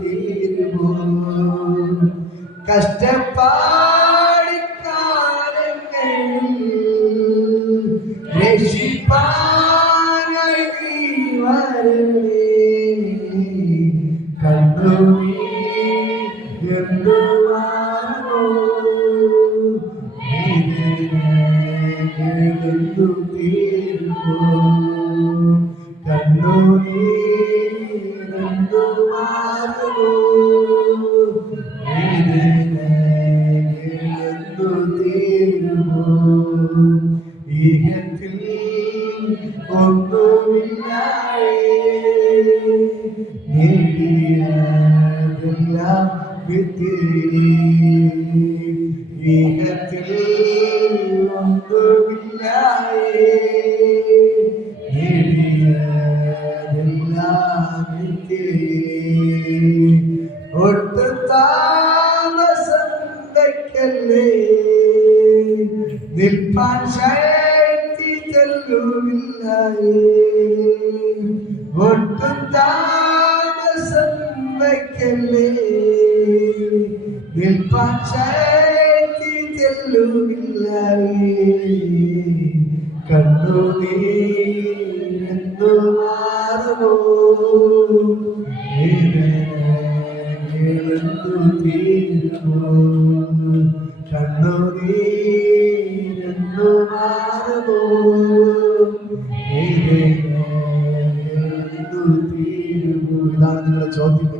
തീരുമോ, രക്ഷിപ്പാനായി നീ വരണേ, കണ്ണുനീരെന്നു മാറുമോ, വേദനകളെന്നു തീരുമോ, കണ്ണുനീരെന്നു മാറുമോ, വേദനകളെന്നു തീരുമോ, ഈഹത്തിൽ ഒന്നുമില്ലാതെ നേടിയതെല്ലാം വിത്തിരി, ഈഹത്തിൽ ഒന്നുമില്ലാതെ നേടിയതെല്ലാം വിത്തിരി, ഒട്ടു താമസം വയ്ക്കല്ലേ, നിൽപ്പാൻ ശക്തി ചെല്ലുമില്ലായേ, ഒട്ടും താമസം വയ്ക്കല്ലേ, നിൽപ്പാൻ ശക്തി ചെല്ലുമില്ലായേ, കണ്ണുനീരെന്നു മാറുമോ, വേദനകളെന്നു തീരുമോ, കണ്ണുനീരെന്നു മാറുമോ, വേദനകളെന്നു തീരുമോ. ഇതാണ് നിങ്ങളുടെ ചോദ്യം.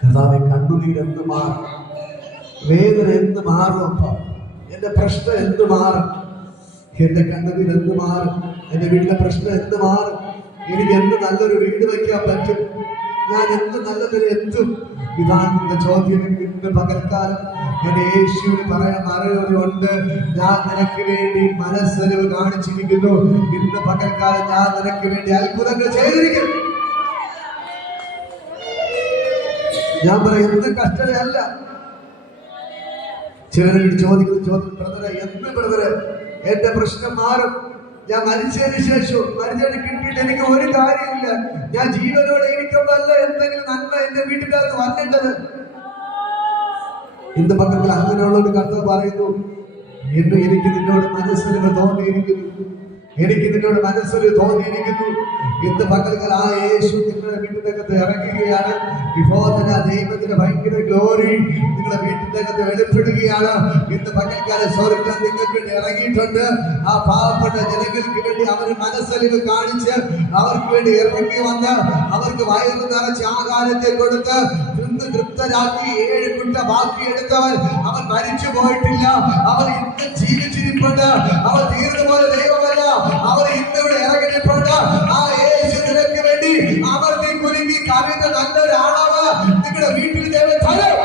കർത്താവേ, കണ്ണുനീരെന്ന് മാറും, വേദന എന്ന് മാറും, അപ്പ എന്റെ പ്രശ്നം എന്ത് മാറും, എന്റെ കണ്ണുനീർ എന്ത് മാറും, എന്റെ വീട്ടിലെ പ്രശ്നം എന്ത് മാറും, എനിക്ക് എന്ത് നല്ലൊരു വീട് വയ്ക്കാൻ പറ്റും, ഞാൻ എന്ത് നല്ലതിന് എത്തും. ഇതാണ് നിന്റെ ചോദ്യം. ഇന്ന് പകൽക്കാലം ഞാൻ യേശുവിന് പറയാൻ മറുപടിയുണ്ട്. ഞാൻ നിനക്ക് വേണ്ടി മനസ്സലിവ് കാണിച്ചിരിക്കുന്നു. ഇന്ന് പകൽക്കാലം ഞാൻ നിനക്ക് വേണ്ടി അത്ഭുതങ്ങൾ ചെയ്തിരിക്കുന്നു. ഞാൻ പറയും എന്ത് കഷ്ടതയല്ല. ചിലരോട് ചോദിക്കുന്ന ചോദ്യം, ബ്രദറെ എന്ത് ബ്രദറെ എന്റെ പ്രശ്നം മാറും, ഞാൻ മരിച്ചതിന് ശേഷം മരിച്ചതിന് കിട്ടിയിട്ട് എനിക്ക് ഒരു കാര്യമില്ല, ഞാൻ ജീവനോടെ ഇരിക്കുമ്പോഴല്ല എന്തെങ്കിലും നന്മ എന്റെ വീട്ടിൻ്റെ അകത്ത് വന്നിട്ടത്. ഇന്ന് പക്കത്തിൽ അങ്ങനെയുള്ള ഒരു കർത്താവ് പറയുന്നു, എനിക്ക് നിന്നോട് മനസ്സിന് തോന്നിയിരിക്കുന്നു, എനിക്ക് നിന്നോട് മനസ്സിന് തോന്നിയിരിക്കുന്നു. ഇന്ന് പകൽക്കാലം ആ യേശു നിങ്ങളുടെ വീട്ടിനകത്ത് ഇറങ്ങുകയാണ്. ഇപ്പോൾ തന്നെ ദൈവത്തിന്റെ ഭയങ്കര ഗ്ലോറി നിങ്ങളുടെ വീട്ടിനകത്ത് വെളിപ്പെടുകയാണ്. ഇന്ന് പകൽക്കാലം സ്വർഗ്ഗം നിങ്ങൾക്ക് വേണ്ടി ഇറങ്ങിയിട്ടുണ്ട്. ആ പാവപ്പെട്ട ജനങ്ങൾക്ക് വേണ്ടി അവർ മനസ്സലിവ് കാണിച്ച് അവർക്ക് വേണ്ടി ഇറങ്ങി വന്ന് അവർക്ക് വയറ് നിറച്ച് ആഹാരത്തെ കൊടുത്ത് തിന്ന് തൃപ്തരാക്കി 7 കുട്ട ബാക്കിയെടുത്തവൻ അവൻ മരിച്ചു പോയിട്ടില്ല, അവർ ഇന്ന് ജീവിച്ചിരിപ്പുണ്ട്. അവർ തീർന്നുപോലെ ദൈവമല്ല, അവർ ഇന്നിവിടെ ഇറങ്ങിയിട്ടുണ്ട്. ആ യേശു നിനക്ക് വേണ്ടി അമർത്തി കുലുങ്ങി കവിത നല്ലൊരാളാണ്. നിങ്ങളുടെ വീട്ടിൽ ദൈവം തരും,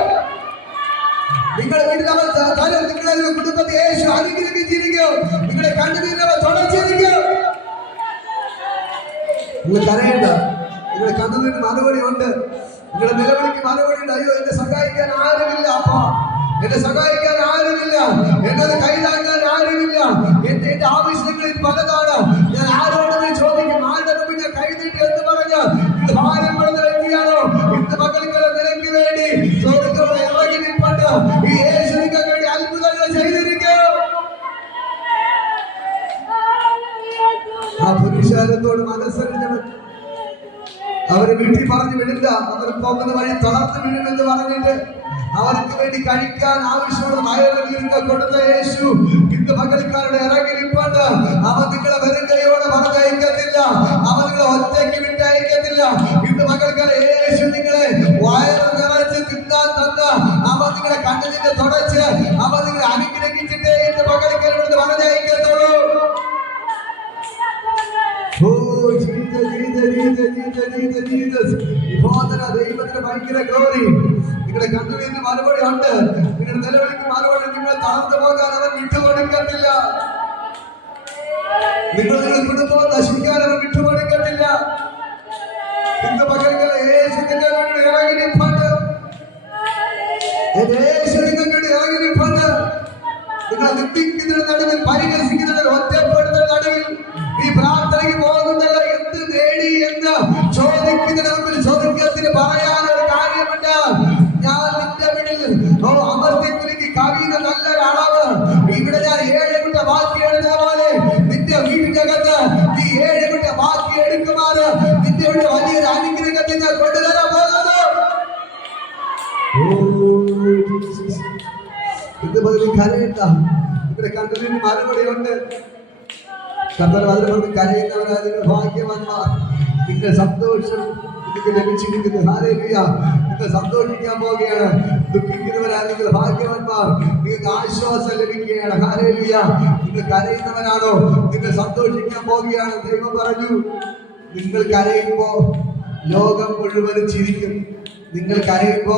നിങ്ങളുടെ വീട്ടിൽ അവൻ തരും. നിങ്ങളുടെ കുടുംബത്തെ യേശു അനുഗ്രഹിച്ചിരിക്കും. നിങ്ങളുടെ കണ്ണുനീരവ തുടച്ചിരിക്കും. നിങ്ങൾ കരയേണ്ട, നിങ്ങളുടെ കണ്ണുനീരിന് മറുപടി ഉണ്ട്, നിങ്ങളുടെ നിലവിളിക്ക് മറുപടി ഉണ്ട്. അയ്യോ, എന്നെ സഹായിക്കാൻ ആരുമില്ല, അപ്പ എന്നെ സഹായിക്കാൻ ആരുമില്ല, എന്നത് കൈതാങ്ങാൻ ആരുമില്ല, എന്റെ ആവശ്യങ്ങളിൽ പലതാണ്. ഞാൻ ആരോടും ചോദിക്കും, ആരുടെ മുമ്പിൽ ഞാൻ കൈനീട്ടി എന്ന് പറഞ്ഞ് ഇത് ഭാരപ്പെടുന്ന വ്യക്തിയാണോ? ഇന്ന് മക്കൾക്കുള്ള നിലയ്ക്ക് വേണ്ടി സ്വർഗ്ഗത്തോടെ ഇറങ്ങി നിൽപ്പുണ്ട്. ഈ യേശുവിന് വേണ്ടി അത്ഭുതങ്ങൾ ചെയ്തിരിക്കും. ആ പുരുഷാരത്തോട് മനസ്സറിഞ്ഞവൻ അവരെ വീട്ടിൽ പറഞ്ഞു വിടില്ല. അവർ പോകുന്ന വഴി തളർന്നു വീഴുമെന്ന് പറഞ്ഞിട്ട് അവർക്ക് വേണ്ടി കഴിക്കാൻ ആവശ്യമുള്ള വയറുകൾക്ക് കൊടുത്ത യേശു ഇന്ന് പകൽക്കാരുടെ ഇറങ്ങിരിപ്പുണ്ട്. അവൻ നിങ്ങളെ വെറും കൈയോടെ പറഞ്ഞയക്കത്തില്ല. അവൻ നിങ്ങളെ ഒറ്റയ്ക്ക് വിട്ടയക്കത്തില്ല. ഇന്ന് പകൽക്കാലം യേശു നിങ്ങളെ വയറ് നിറച്ച് തിന്നാൻ തന്ന അവൻ നിങ്ങളെ കണ്ണിനെ തുടച്ച് അവൻ നിങ്ങളെ അനുഗ്രഹിച്ചിട്ടേ ഇന്ന് പകൽക്കാരോട് പറഞ്ഞയക്കത്തുള്ളൂ. ദൈവത്തിന് ഭയങ്കര ഗ്ലോറി. നിങ്ങളുടെ കണ്ണുനീരിന് മറുപടി ഉണ്ട്. നിങ്ങളുടെ നിലവിളിക്ക് മറുപടി. നിങ്ങളെ തളർന്നു പോകാൻ അവൻ വിട്ടുകൊടുക്കത്തില്ല. നിങ്ങളുടെ കുടുംബം നശിക്കാൻ അവൻ വിട്ടുകൊടുക്കത്തില്ല. ഇന്ന് പകൽക്കാലം യേശുവിന്റെ വേണ്ടി ഇറങ്ങിരിപ്പുണ്ട്. യേശു നിങ്ങൾക്ക് ഇറങ്ങിരിപ്പുണ്ട്. നിങ്ങൾ നിന്ദിക്കുന്നതിന് നടുവിൽ, പരിഹസിക്കുന്നതിന്, ഒറ്റപ്പെടുന്നതിന് നടുവിൽ ഈ പ്രാർത്ഥനയ്ക്ക് പോകുന്നുണ്ടല്ലോ. എന്ത് നേടി എന്ന് ചോദിക്കുന്നതിന് മുമ്പിൽ സ്വർഗ്ഗത്തിന് പറയാനൊരു കാര്യമുണ്ട്. ഞാൻ നിന്റെ വീട്ടിൽ അമർത്തിക്കുരുക്കി കവിത നല്ലൊരു അളവ്. ഇവിടെ ഞാൻ 7 കുട്ട ബാക്കി എടുക്കുന്ന പോലെ നിന്റെ വീടിന്റെ അകത്ത് ഈ 7 കുട്ട ബാക്കി എടുക്കുമാറ് നിന്റെ ഇവിടെ വലിയൊരു അനുഗ്രഹത്തെ ഞാൻ കൊണ്ടുതരാൻ പോകുന്നു. ഇത് പകുതി കരയണ്ട. ഇവിടെ കണ്ടതിന് മറുപടി ഉണ്ട്. കർത്താവ് അതിനെ പറഞ്ഞ് കരയുന്നവരാ നിങ്ങൾ ഭാഗ്യവാന്മാർ. നിങ്ങളുടെ സന്തോഷം നിങ്ങൾക്ക് ലഭിച്ചിരിക്കുന്നു. ഹല്ലേലൂയ. നിങ്ങൾ സന്തോഷിക്കാൻ പോവുകയാണ്. ദുഃഖിക്കുന്നവരാ നിങ്ങൾ ഭാഗ്യവാന്മാർ. നിങ്ങൾക്ക് ആശ്വാസം ലഭിക്കുകയാണ്. ഹല്ലേലൂയ. നിങ്ങൾ കരയുന്നവരാണോ? നിങ്ങൾ സന്തോഷിക്കാൻ പോവുകയാണ്. ദൈവം പറഞ്ഞു, നിങ്ങൾ കരയുമ്പോ ലോകം മുഴുവനും ചിരിക്കും. നിങ്ങൾ കരയുമ്പോ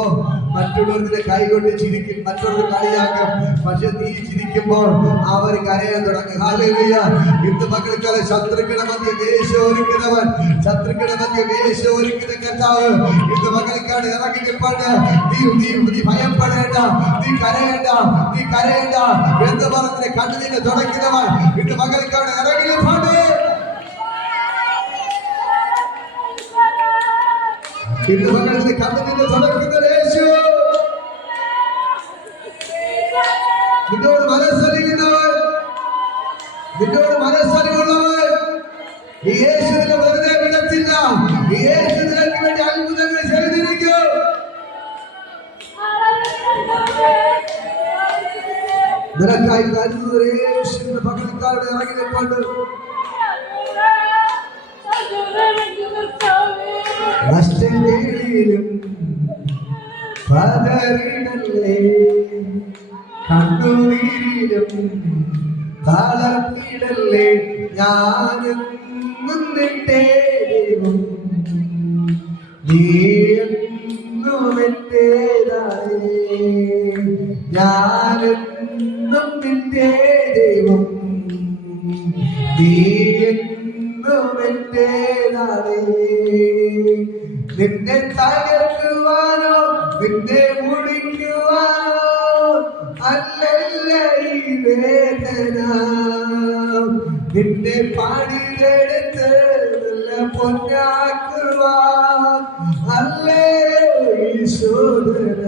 മറ്റുള്ളവരുടെ കൈകൊണ്ട് ചിരിക്കും, മറ്റുള്ളവർ കളിയാക്കും. പക്ഷെ നീ ചിരിക്കുമ്പോൾ അവർ കരയാൻ തുടങ്ങും. ഹല്ലേലൂയ. ഇന്ന് മക്കൾക്കാലം ശത്രുക്കളുടെ മധ്യ വേഷമൊരുക്കുന്നവൻ, ശത്രുക്കളുടെ മധ്യ വേഷമൊരുക്കുന്ന കർത്താവ് ഇന്ന് മക്കൾക്കാണ് ഇറങ്ങിപ്പാട്. നീ ഭയപ്പെടേണ്ട, നീ കരയേണ്ട, നീ കരയേണ്ട എന്ന് പറഞ്ഞ കണ്ണിനെ തുടയ്ക്കുന്നവൻ ഇന്ന് മക്കൾക്കാണ് ഇറങ്ങിപ്പാട്. ഇന്ന് മക്കളുടെ കണ്ണിനെ തുടയ്ക്കുന്ന യേശു. നിന്നോട് മനസ്സറിയുന്നവൻ, നിന്നോട് മനസ്സറിവുള്ളവൻ ഈ യേശുവിനെ വെറുതെ വിടത്തില്ല. ഈ യേശു നിനക്ക് വേണ്ടി അത്ഭുതങ്ങൾ ചെയ്തിരിക്കും. നിനക്കായി കരുതുന്ന യേശുവിന്റെ പകൽക്കാരുടെ ഇറങ്ങി നിൽപ്പുണ്ട്. നഷ്ടങ്ങളിലും പതറിടല്ലേ, കണ്ണുനീരിലും തളർന്നിടല്ലേ. ഞാനെന്നും നിന്റെ ദൈവം, നീയെന്നും എന്റേതായേ. ഞാനെന്നും നിന്റെ ദൈവം, നീയെന്നും എന്റേതായേ. നിന്നെ തകർക്കുവാനോ നിന്നെ മുടിക്കുവാനോ അല്ലല്ല ഈ വേദന. നിന്നെ പണിതെടുത്ത് നല്ല പൊന്നാക്കുവാൻ അല്ലേ ഈശോധന.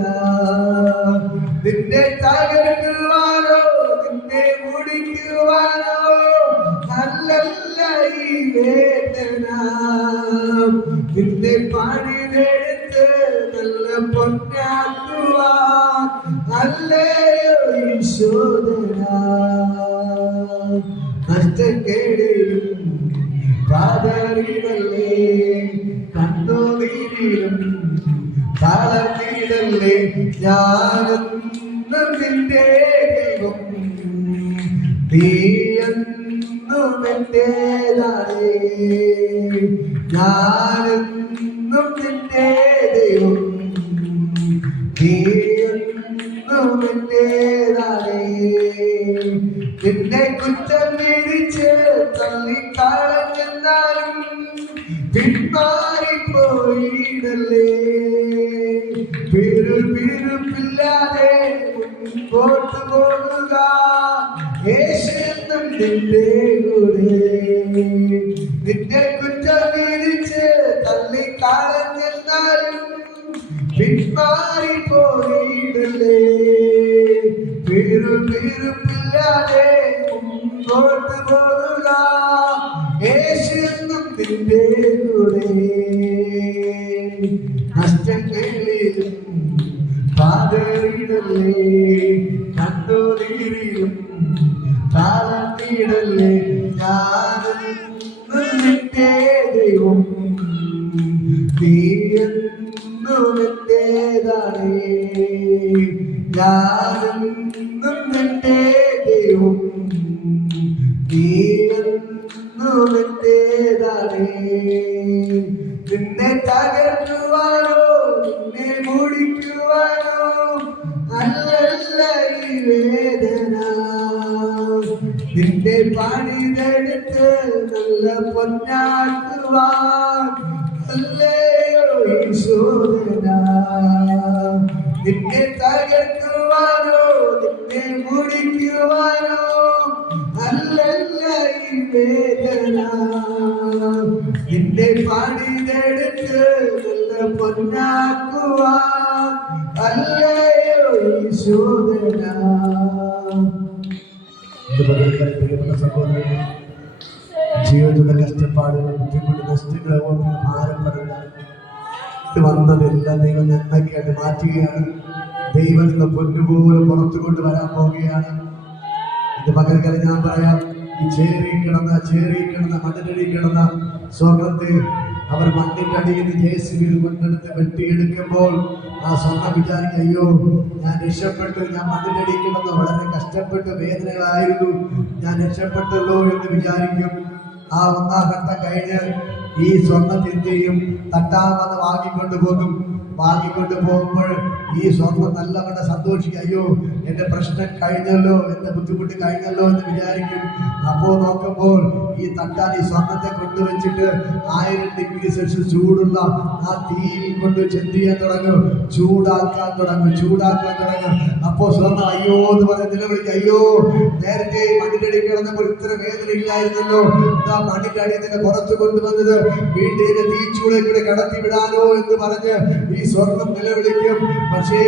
നിന്നെ തകർക്കുവാനോ നിന്നെ മുടിക്കുവാനോ അല്ലല്ല ഈ വേദന. നിന്നെ പണിതെടുത്ത് നല്ല പൊന്നാക്കുവാൻ അല്ലയോ ഈശോധന. നഷ്ടക്കേടിലും പതറിടല്ലേ, കണ്ണുനീരിലും തളർന്നിടല്ലേ. ഞാനെന്നും നിന്റെ ദൈവം, നീയെന്നും എന്റേതാണേ. ഞാനെന്നും നിന്റെ ദൈവം, നീയെന്നും എന്റേതാണേ. നിന്നെ കുറ്റം വിധിച്ച് തള്ളിക്കളഞ്ഞെന്നാലും പിന്മാറിപ്പോയിടല്ലേ. പിറുപിറുപ്പില്ലാതെ മുൻപോട്ട് പോകുക, യേശുവെന്നും നിന്റെ കൂടെ. നിന്നെ കുറ്റം വിധിച്ച് തള്ളിക്കളഞ്ഞെന്നാലും പിന്മാറിപ്പോയിടല്ലേ. പിറുപിറുപ്പില്ലാതെ മുൻപോട്ട് പോകുക, യേശുവെന്നും നിന്റെ കൂടെ. നഷ്ടങ്ങളിലും പതറിടല്ലേ, കണ്ണുനീരിലും നിന്റെ ദൈവം, നീ എന്നും എന്റേതാണ്. ഞാനെന്നും നിന്റെ ദൈവം, നീ എന്നും എന്റേതാണ്. നിന്നെ തകർക്കുവാനോ നിന്നെ മുടിക്കുവാനോ അല്ലല്ല ഈ വേദന. നിന്റെ പണിതെടുത്ത് നല്ല പൊന്നാക്കുവാൻ അല്ലയോ ഈ ശോധന. നിന്നെ തകർക്കുവാനോ നിന്നെ മുടിക്കുവാനോ അല്ലല്ല ഈ വേദന. നിന്റെ പണിതെടുത്ത് നല്ല പൊന്നാക്കുവാൻ അല്ലയോ ഈ ശോധന. സഹോദരൻ, ജീവിതത്തിലെ കഷ്ടപ്പാടുകൾ, ബുദ്ധിമുട്ട്, നഷ്ടങ്ങളെ ഓർത്ത് ഭാരപ്പെടില്ല. ഇത് വന്നതെല്ലാം ദൈവം നന്മയ്ക്കായിട്ട് മാറ്റുകയാണ്. ദൈവം നിങ്ങൾ പൊന്നുപോലെ പുറത്തു കൊണ്ടുവരാൻ പോവുകയാണ്. ഇത് പകൽക്കാലം ഞാൻ പറയാം, ഈ ചേരി കിടന്ന മണ്ണിനടി കിടന്ന സ്വർണ്ണത്തെ അവർ മണ്ണിന്റെ അടിയിൽ നിന്ന് JCB കൊണ്ടെടുത്ത് വെട്ടിയെടുക്കുമ്പോൾ ആ സ്വർണ്ണം വിചാരിക്കും, അയ്യോ ഞാൻ രക്ഷപ്പെട്ടു, ഞാൻ മണ്ണിന്റെ അടിയിൽ കിടന്ന് വളരെ കഷ്ടപ്പെട്ട് വേദനകളായിരുന്നു, ഞാൻ രക്ഷപ്പെട്ടല്ലോ എന്ന് വിചാരിക്കും. ആ ഒന്നാം ഘട്ടം കഴിഞ്ഞ് ഈ സ്വർണ്ണത്തെ എന്ത് ചെയ്യും? തട്ടാമെന്ന് വാങ്ങിക്കൊണ്ട് പോകുമ്പോൾ ഈ സ്വർണം നല്ലവണ്ണം സന്തോഷിക്കും. അയ്യോ എന്റെ പ്രശ്നം കഴിഞ്ഞല്ലോ, എന്റെ ബുദ്ധിമുട്ട് കഴിഞ്ഞല്ലോ എന്ന് വിചാരിക്കും. അപ്പോ നോക്കുമ്പോൾ ഈ തട്ടാൻ ഈ സ്വർണത്തെ കൊണ്ടുവച്ചിട്ട് 1000 ഡിഗ്രി സെൽഷ്യസ് ചൂടുള്ള ആ തീയിൽ കൊണ്ടുവച്ച് എന്ത് ചെയ്യാൻ തുടങ്ങും? ചൂടാക്കാൻ തുടങ്ങും. അപ്പോ സ്വർണം അയ്യോ എന്ന് പറഞ്ഞ് നിലവിളിക്കും, അയ്യോ നേരത്തെ മണ്ണിന്റെ അടി കിടന്നപ്പോൾ ഇത്ര വേദന ഇല്ലായിരുന്നല്ലോ, ഇതാ മണ്ണിന്റെ അടിയിൽ നിന്ന് പുറത്തു കൊണ്ടുവന്നത് വീണ്ടും ഇതിന്റെ തീച്ചൂളേക്കൂടെ കടത്തി വിടാനോ എന്ന് പറഞ്ഞ് ഈ സ്വർണം നിലവിളിക്കും. പക്ഷേ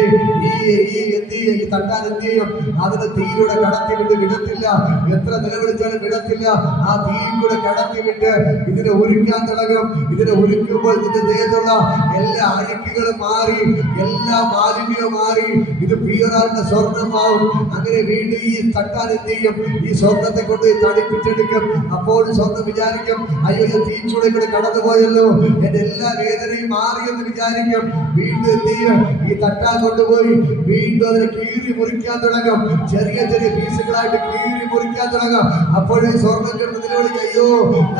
ഈ തട്ടാൻ എന്ത് ചെയ്യും? അതിന് തീയിലൂടെ കടത്തി വിടത്തില്ല. എത്ര നിലവിളിച്ചാലും വിടത്തില്ല. ആ തീയിൽ കൂടെ കടത്തി വിട്ട് ഇതിനെ ഉരുക്കാൻ തുടങ്ങും. ഇതിനെ ഉരുക്കുമ്പോൾ ഇതിന്റെ ദേഹത്തുള്ള എല്ലാ അഴുക്കുകളും മാറി, എല്ലാ മാലിന്യവും മാറി, ഇത് പ്യൂറായിട്ട് സ്വർണ്ണമാവും. അങ്ങനെ വീണ്ടും ഈ തട്ടാൻ എന്ത് ചെയ്യും? ഈ സ്വർണത്തെ കൊണ്ട് തടിപ്പിച്ചെടുക്കും. അപ്പോൾ സ്വർണം വിചാരിക്കും, അയ്യോ തീച്ചൂടെ കൂടെ കടന്നുപോയല്ലോ, എന്റെ എല്ലാ വേദനയും മാറിയെന്ന് വിചാരിക്കും. വീണ്ടും എന്ത് ചെയ്യും? ഈ തട്ടാൻ കൊണ്ടുപോയി വീണ്ടും അതിനെ കീറി മുറിക്കാൻ തുടങ്ങും. ചെറിയ പീസുകളായിട്ട് കീറി മുറിക്കാൻ തുടങ്ങും. അപ്പോഴും സ്വർണ്ണം കിടന്ന് നിലവിളിക്കും,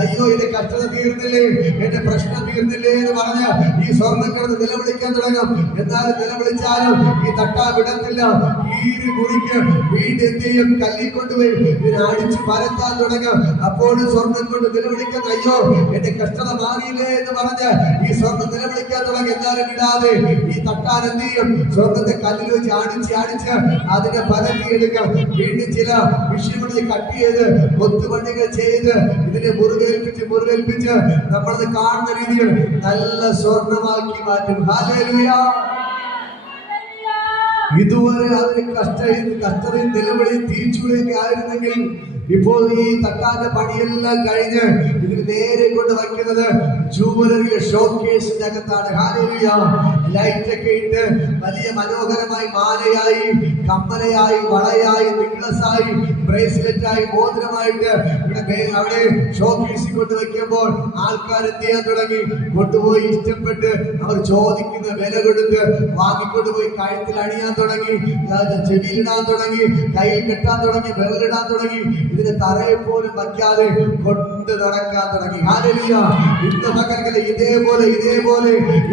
അയ്യോ എന്റെ കഷ്ടത തീർന്നില്ലേ, എന്റെ പ്രശ്നം തീർന്നില്ലേ എന്ന് പറഞ്ഞ് ഈ സ്വർണ്ണം കിടന്ന് നിലവിളിക്കാൻ തുടങ്ങും. എന്നാലും നിലവിളിച്ചാലും ഈ തട്ടാൻ വിടത്തില്ല. കീറി മുറിക്കും. വീണ്ടും എന്ത് ചെയ്യും? കല്ലിൽ കൊണ്ടുപോയി ഇതിനെ അടിച്ച് പരത്താൻ തുടങ്ങും. അപ്പോഴും സ്വർണ്ണം കൊണ്ട് നിലവിളിക്കുന്ന, അയ്യോ എന്റെ കഷ്ടത മാറിയില്ലേ എന്ന് പറഞ്ഞ് ഈ സ്വർണ്ണം നിലവിളിക്കാൻ തുടങ്ങി. എന്നാലും വിടാതെ ഈ തട്ടാൻ എന്ത് ചെയ്യും? സ്വർണ്ണത്തെ കല്ലിൽ വെച്ച് അടിച്ച് അതിനെ പരത്തിയെടുക്കാം. വീണ്ടും ചില വിഷയങ്ങളിൽ കട്ട് ചെയ്ത് കൊത്തുപണികൾ ചെയ്ത് ഇതിനെ മുറുകേൽപ്പിച്ച് നമ്മളത് കാണുന്ന രീതിയിൽ നല്ല സ്വർണ്ണമാക്കി മാറ്റും. ഹല്ലേലൂയ. ഇതുവരെ അതിന് കഷ്ടതയും നിലവിളിയും തീച്ചുളിയൊക്കെ ആയിരുന്നെങ്കിൽ ഇപ്പോൾ ഈ തട്ടാന്റെ പണിയെല്ലാം കഴിഞ്ഞ് ഇതിന് നേരെ കൊണ്ട് വയ്ക്കുന്നത് ജൂവലറിയുടെ ഷോക്കേസിന്റെ അകത്താണ്. ഹല്ലേലൂയ. ലൈറ്റ് ഒക്കെ ഇട്ട് വലിയ മനോഹരമായി മാലയായി, കമ്മലയായി, വളയായി, നെക്ലസായി, ബ്രേസ്ലെറ്റായി, മോതിരമായിട്ട് അവിടെ ഷോക്കേസിൽ കൊണ്ട് വയ്ക്കുമ്പോൾ ആൾക്കാർ എന്ത് ചെയ്യാൻ തുടങ്ങി? കൊണ്ടുപോയി ഇഷ്ടപ്പെട്ട് അവർ ചോദിക്കുന്ന വില കൊടുത്ത് വാങ്ങിക്കൊണ്ടുപോയി കഴുത്തിൽ അണിയാൻ തുടങ്ങി, ചെവിയിലിടാൻ തുടങ്ങി, കയ്യിൽ കെട്ടാൻ തുടങ്ങി, വിരലിടാൻ തുടങ്ങി. ഇതിന് തറയെ പോലും വയ്ക്കാതെ കൊണ്ട് നടക്കാൻ തുടങ്ങി. ഹല്ലേലൂയ. ഇന്ന് പകൽക്കാലം ഇതേപോലെ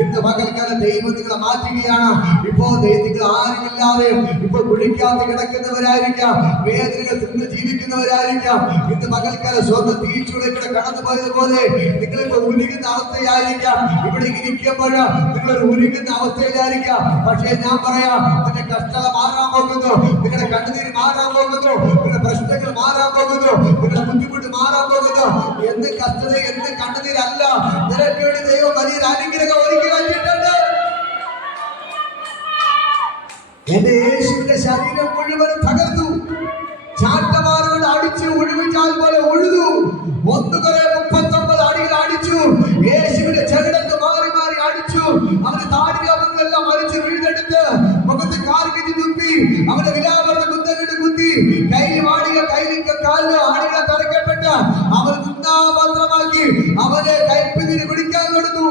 ഇന്ന് പകൽക്കാലം ദൈവം നിങ്ങളെ മാറ്റുകയാണ്. ഇപ്പോ നിങ്ങൾ ആരുമില്ലാതെ ഇപ്പോൾ കുഴിക്കാതെ കിടക്കുന്നവരായിരിക്കാം, വേദനകൾ തിന്ന് ജീവിക്കുന്നവരായിരിക്കാം. ഇന്ന് പകൽക്കാലം സ്വന്തം തീച്ചുളയിലൂടെ കടന്നു പോയതുപോലെ നിങ്ങളിപ്പോ ഉരുകുന്ന അവസ്ഥയായിരിക്കാം. ഇവിടെ ഇരിക്കുമ്പോൾ നിങ്ങൾ ഉരുകുന്ന അവസ്ഥയിലായിരിക്കാം. പക്ഷേ ഞാൻ പറയാം, നിന്റെ കഷ്ടത മാറാൻ പോകുന്നു, നിങ്ങളുടെ കണ്ണുനീര് മാറാൻ പോകുന്നു, നിങ്ങളുടെ പ്രശ്നങ്ങൾ മാറാൻ പോകുന്നു, നിങ്ങളുടെ ബുദ്ധിമുട്ട് മാറാൻ പോകുന്നു. എന്ത് കഷ്ടത, എന്ത് കണ്ണുനീരല്ല, നിനക്ക് വേണ്ടി ദൈവം വലിയൊരു അനുഗ്രഹം ഒരുക്കി വച്ചിട്ടുണ്ട്. എന്റെ യേശുവിന്റെ ശരീരം മുഴുവൻ തകർത്തു. ചാട്ടമാരോട് അടിച്ചു ഒഴിവിച്ചാൽ പോലെ ഒഴുതു. 39 അടികൾ അടിച്ചു. യേശുവിന്റെ ചെകിടത്ത് മാറി അടിച്ചു. അവന്റെ താടിരോഗങ്ങളെല്ലാം അടിച്ചു വീണ്ടെടുത്ത് മുഖത്ത് കാർക്കിച്ച് തുപ്പി അവന്റെ വിലാപത്തെ കുത്തകിട്ട് കുത്തി കയ്യിൽ കാലിന് ആണികളെ തറയ്ക്കപ്പെട്ട് അവർ മാത്രമാക്കി അവനെ കൈപ്പിതിന് പിടിക്കാൻ കൊടുത്തു.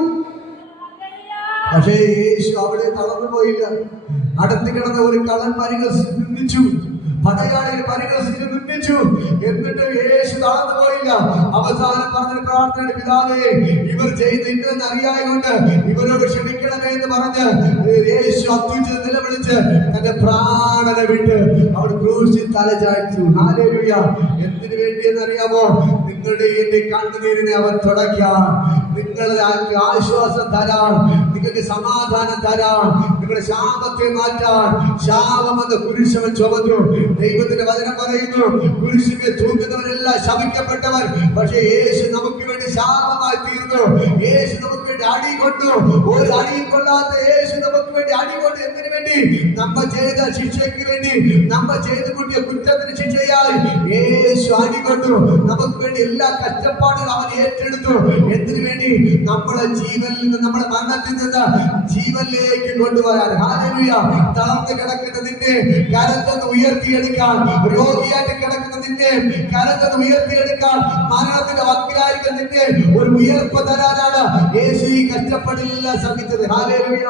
പക്ഷേ യേശു അവിടെ തളർന്നു പോയില്ല. അടുത്ത് കിടന്ന ഒരു കള്ളൻ പരിഹസിച്ച് നിന്ദിച്ചു, പടയാളികൾ പരിഹസിച്ച് നിന്ദിച്ചു. എന്നിട്ട് യേശു തളർന്നു പോയില്ല. അവസാനം പറഞ്ഞ പ്രാർത്ഥന, പിതാവേ, ഇവർ ചെയ്ത് ഇന്നെന്ന് അറിയായതുകൊണ്ട് ഇവരോട് ക്ഷമിക്കണമേ എന്ന് പറഞ്ഞ് യേശു അത്യുച്ചത്തിൽ നിലവിളിച്ച് തന്റെ പ്രാണനെ വിട്ട് അവിടെ ക്രൂശിൽ തലചായ്ച്ചു. ഹല്ലേലൂയ. എന്തിനു വേണ്ടിയെന്ന് അറിയാമോ? നിങ്ങളുടെ എന്റെ കണ്ണുനീരിനെ അവൻ തുടയ്ക്കാൻ, നിങ്ങളുടെ ആശ്വാസം തരാൻ, നിങ്ങൾക്ക് സമാധാനം തരാൻ, നിങ്ങളുടെ ശാപത്തെ മാറ്റാൻ. ശാപം എന്ന കുരിശവൻ ചുമന്നു. ദൈവത്തിന്റെ വചനം പറയുന്നു, കുരിശിനെ തൂക്കുന്നവരെല്ലാം ശപിക്കപ്പെട്ടവർ. പക്ഷേ യേശു നമുക്ക് വേണ്ടി ശാപമായി തീർന്നു. യേശു നമുക്ക് വേണ്ടി അടി കൊണ്ടു. ഒരു അടിയും കൊള്ളാത്ത യേശു നമുക്ക് വേണ്ടി അടി കൊണ്ട്. എന്തിനു വേണ്ടി? നമ്മൾ ചെയ്ത ശിക്ഷയ്ക്ക് വേണ്ടി, നമ്മൾ ചെയ്തു കൂട്ടിയ കുറ്റത്തിന് ശിക്ഷയായി യേശു അടി കൊണ്ടു. നമുക്ക് വേണ്ടി എല്ലാ കഷ്ടപ്പാടുകളും അവൻ ഏറ്റെടുത്തു. എന്തിനു വേണ്ടി? നമ്മളെ ജീവനിൽ നിന്ന്, നമ്മുടെ മരണത്തിൽ നിന്ന് ജീവനിലേക്ക് കൊണ്ടുവരാൻ. ഹല്ലേലൂയ. തളർന്ന് കിടക്കുന്ന നിന്നെ കരത്തൊന്ന് ഉയർത്തിയെടുക്കാൻ, രോഗിയായിട്ട് കിടക്കുന്ന നിന്നെ കരത്തൊന്ന് ഉയർത്തിയെടുക്കാൻ, മരണത്തിന്റെ വക്കിലായിരിക്കുന്ന നിന്നെ ഒരു ഉയർപ്പ് തരാനാണ് യേശു ഈ കഷ്ടപ്പെടില്ല സഹിച്ചത്. ഹല്ലേലൂയ.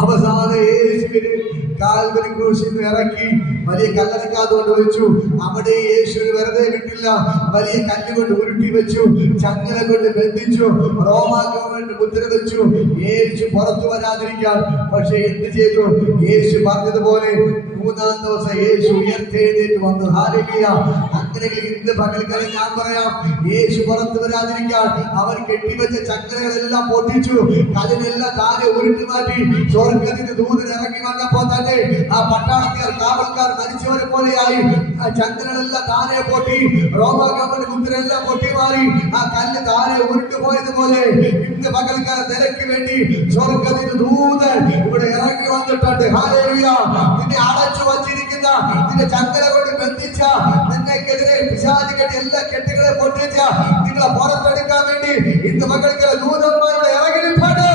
അവസാന യേശുവിനെ കാൽവരി ക്രൂശിൽ ഇറക്കി വലിയ കല്ലറക്കാതുകൊണ്ട് വെച്ചു. അവിടെ യേശുവിന് വെറുതെ വിട്ടില്ല. വലിയ കല്ലുകൊണ്ട് ഉരുട്ടി വെച്ചു, ചങ്ങല കൊണ്ട് ബന്ധിച്ചു, റോമാ ഗവൺമെന്റ് മുദ്ര വെച്ചു, യേശു പുറത്തു വരാതിരിക്കാൻ. പക്ഷെ എന്ത് ചെയ്തു? യേശു പറഞ്ഞതുപോലെ മൂന്നാം ദിവസം യേശു ഉയർത്തെഴുന്നേറ്റ് വന്നു. ഹല്ലേലൂയ. അങ്ങനെ ഇന്ന് പകൽക്കാലം ഞാൻ പറയാം, യേശു പുറത്തു വരാതിരിക്കാൻ അവൻ കെട്ടിവെച്ച ചങ്ങലകളെല്ലാം പൊട്ടിച്ചു, കല്ലിനെല്ലാം താഴെ ഉരുട്ടി മാറ്റി. സ്വർഗ്ഗത്തിന് ദൂതൻ ഇറങ്ങി വന്നപ്പോ തന്നെ ആ പട്ടാളക്കാർ, കാവൽക്കാർ മരിച്ചവരെ പോലെയായി. ആ ചങ്ങലകളെല്ലാം താഴെ പൊട്ടി, റോമാ ഗവൺമെന്റ് മുദ്രയെല്ലാം പൊട്ടി മാറി. ആ കല്ല് താഴെ ഉരുട്ടുപോയതുപോലെ ഇന്ന് പകൽക്കാലം നിനക്ക് വേണ്ടി സ്വർഗ്ഗത്തിന് ദൂതൻ ഇവിടെ ഇറങ്ങി വന്നിട്ടുണ്ട്. ഹല്ലേലൂയ. നിന്നെ അടച്ചു വച്ചിരിക്കുന്ന, നിന്റെ ചങ്ങല കൊണ്ട് ബന്ധിച്ച, നിന്നെക്കെതിരെ പിശാചികളുടെ എല്ലാ കെട്ടുകളെ പൊട്ടിച്ച നിങ്ങളെ പുറത്തെടുക്കാൻ വേണ്ടി ഇന്ന് പകൽക്കാലം ദൂതന്മാരുടെ ഇറങ്ങി നിൽപ്പാണ്.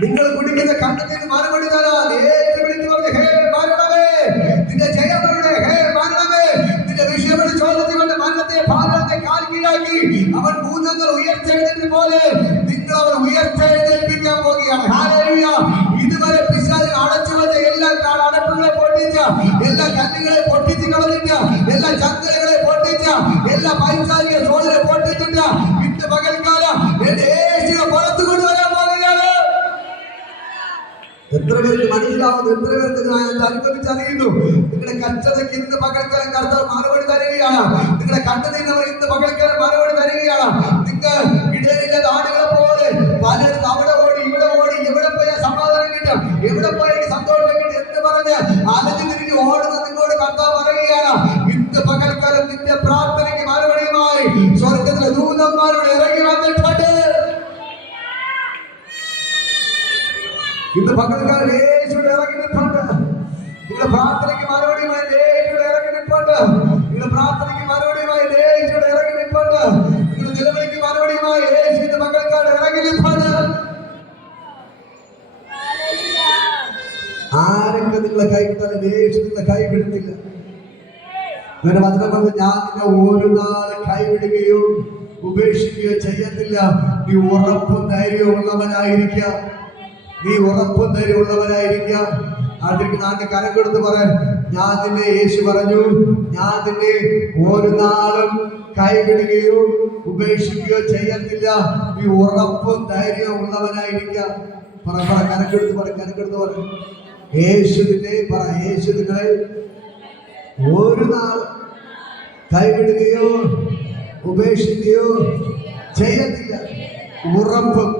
നിങ്ങൾ കുടിക്കുന്ന കണ്ണത്തിന് മറുപടി തരാൻ ഏറ്റു വിളിച്ചു പറഞ്ഞ്, ഹേ മരണമേ, നിന്റെ ജയമെവിടെ? ഹേ മരണമേ, നിന്റെ വിഷയമെന്ന് ചോദിച്ചുകൊണ്ട് മരണത്തെ, ഭാരത്തെ കാൽ കീഴാക്കി അവൻ മൂന്നങ്ങൾ ഉയർത്തെഴുന്നേറ്റ് പോലെ നിങ്ങൾ അവർ ഉയർത്തെഴുന്നേൽപ്പിക്കാൻ പോകുകയാണ്. ഹല്ലേലൂയ. ഇതുവരെ പിശാച് അടച്ചു വെച്ച എല്ലാ അടപ്പുകളെ പൊട്ടിച്ച, എല്ലാ കല്ലുകളെ പൊട്ടിച്ച് കളഞ്ഞിട്ട, എല്ലാ ചങ്ങലകളെ പൊട്ടിച്ച, എല്ലാ പൈശാചിക സോദരെ പൊട്ടിച്ചിട്ട ഇന്ന് പകൽക്കാലം എന്റെ യേശുവിനെ പുറത്തു കൊണ്ടുവരാൻ പോകുകയാണ്. എത്ര പേർക്ക് മനസ്സിലാവുന്നു? എത്ര പേർക്ക് അനുഭവിച്ചറിയുന്നു? നിങ്ങളുടെ കഷ്ടതയ്ക്ക് ഇന്ന് പകൽക്കാലം കർത്താവ് മറുപടി തരികയാണ്. നിങ്ങളുടെ കണ്ണുനീരിന് ഇന്ന് പകൽക്കാലം മറുപടി തരികയാണ്. നിങ്ങൾ ഇടയിലെ നാടുകളെ പോലെ പലയിടത്ത് അവിടെ ഓടി, ഇവിടെ ഓടി, എവിടെ പോയാൽ സമാധാനം കിട്ടും, എവിടെ പോയാൽ സന്തോഷം കിട്ടും എന്ന് പറഞ്ഞ് അലഞ്ഞു തിരിഞ്ഞ് ഓടുന്ന നിങ്ങളോട് കർത്താവ് പറയുകയാണ്, ഇന്ന് പകൽക്കാലം നിന്റെ പ്രാർത്ഥനയ്ക്ക് മറുപടിയുമായി സ്വർഗ്ഗത്തിലെ ദൂതന്മാരോട് ഇറങ്ങി വന്നിട്ടുണ്ട്. ഇന്ന് പകൽക്കാലം യേശുവിടെ ഇറങ്ങി നിൽപ്പുണ്ട്. നിങ്ങളുടെ പ്രാർത്ഥനയ്ക്ക് മറുപടിയുമായി യേശുവിടെ ഇറങ്ങി നിൽപ്പുണ്ട്. നിങ്ങളുടെ പ്രാർത്ഥനയ്ക്ക് മറുപടിയുമായി യേശുവിടെ ഇറങ്ങി നിൽപ്പുണ്ട്. നിങ്ങളുടെ നിലവിളിക്ക് മറുപടിയുമായി യേശു ഇന്ന് പകൽക്കാലം ഇറങ്ങി നിൽപ്പുണ്ട്. ആരൊക്കെ നിങ്ങളെ കൈവിട്ടാലും യേശു നിങ്ങളെ കൈവിടുന്നില്ല. നിങ്ങളുടെ വചനം പറഞ്ഞ്, ഞാൻ നിന്നെ ഒരു നാൾ കൈവിടുകയോ ഉപേക്ഷിക്കുകയോ ചെയ്യത്തില്ല. നീ ഉറപ്പും ധൈര്യവും ഉള്ളവനായിരിക്കുക. നീ ഉറപ്പും ധൈര്യമുള്ളവരായിരിക്കുക. അതിലേക്ക് നാട്ടിൽ കരം കൊടുത്ത് പറയാൻ, ഞാൻ നിന്നെ, യേശു പറഞ്ഞു, ഞാൻ നിന്നെ ഒരു നാളും കൈവിടുകയോ ഉപേക്ഷിക്കുകയോ ചെയ്യത്തില്ല. നീ ഉറപ്പും ധൈര്യവും ഉള്ളവനായിരിക്കുക. പറ കനക്കെടുത്ത് പറ, കനക്കെടുത്ത് പറ. യേശു നിന്നെ പറ, യേശു നിങ്ങളെ ഒരു നാൾ കൈവിടുകയോ ഉപേക്ഷിക്കുകയോ ചെയ്യത്തില്ല. ഉറപ്പും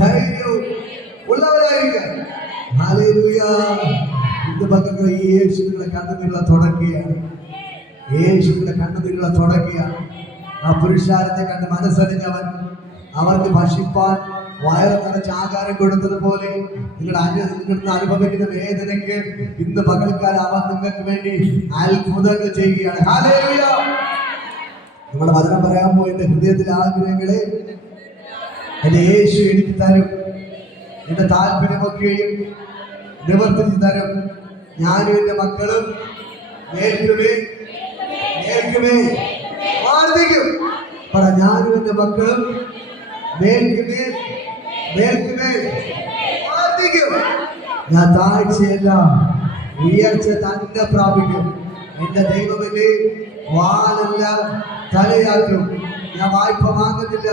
ധൈര്യവും ഉള്ളവരായിരിക്കാം. ഹല്ലേലൂയ. ഇന്ന് പകൽ യേശു നിങ്ങളെ കണ്ണുനീരുകളെ തുടക്കുകയാണ്. യേശു നിങ്ങളെ കണ്ണുനീരുകളെ തുടക്കുകയാണ്. ആ പുരുഷാരത്തെ കണ്ട് മനസ്സറിഞ്ഞവൻ അവർക്ക് ഭക്ഷിപ്പാൻ വയറ് നിറച്ച് ആഹാരം കൊടുത്തതുപോലെ നിങ്ങളുടെ അനുഭവിക്കുന്ന വേദനയ്ക്ക് ഇന്ന് പകൽക്കാലം അവൻ നിങ്ങൾക്ക് വേണ്ടി അത്ഭുതങ്ങൾ ചെയ്യുകയാണ്. ഹല്ലേലൂയ. നിങ്ങളുടെ വചനം പറയാൻ പോയി, എന്റെ ഹൃദയത്തിലെ ആഗ്രഹങ്ങളെ എന്റെ യേശു എനിക്ക് തരും. എന്റെ താല്പര്യമൊക്കെയും നിവർത്തിച്ച് തരും. ഞാനും എന്റെ മക്കളും നേർക്കുമേ നേർക്കുമേ വർദ്ധിക്കും. പറ, ഞാനും എന്റെ മക്കളും മേൽക്കുമേൽ മേൽക്കുമേൽ വർദ്ധിക്കും. ഞാൻ താഴ്ചയല്ല, ഉയർച്ച തന്നെ പ്രാപിക്കും. എന്റെ ദൈവമല്ലേ വാലല്ല തലയാക്കും. ഞാൻ വായ്പ വാങ്ങുന്നില്ല,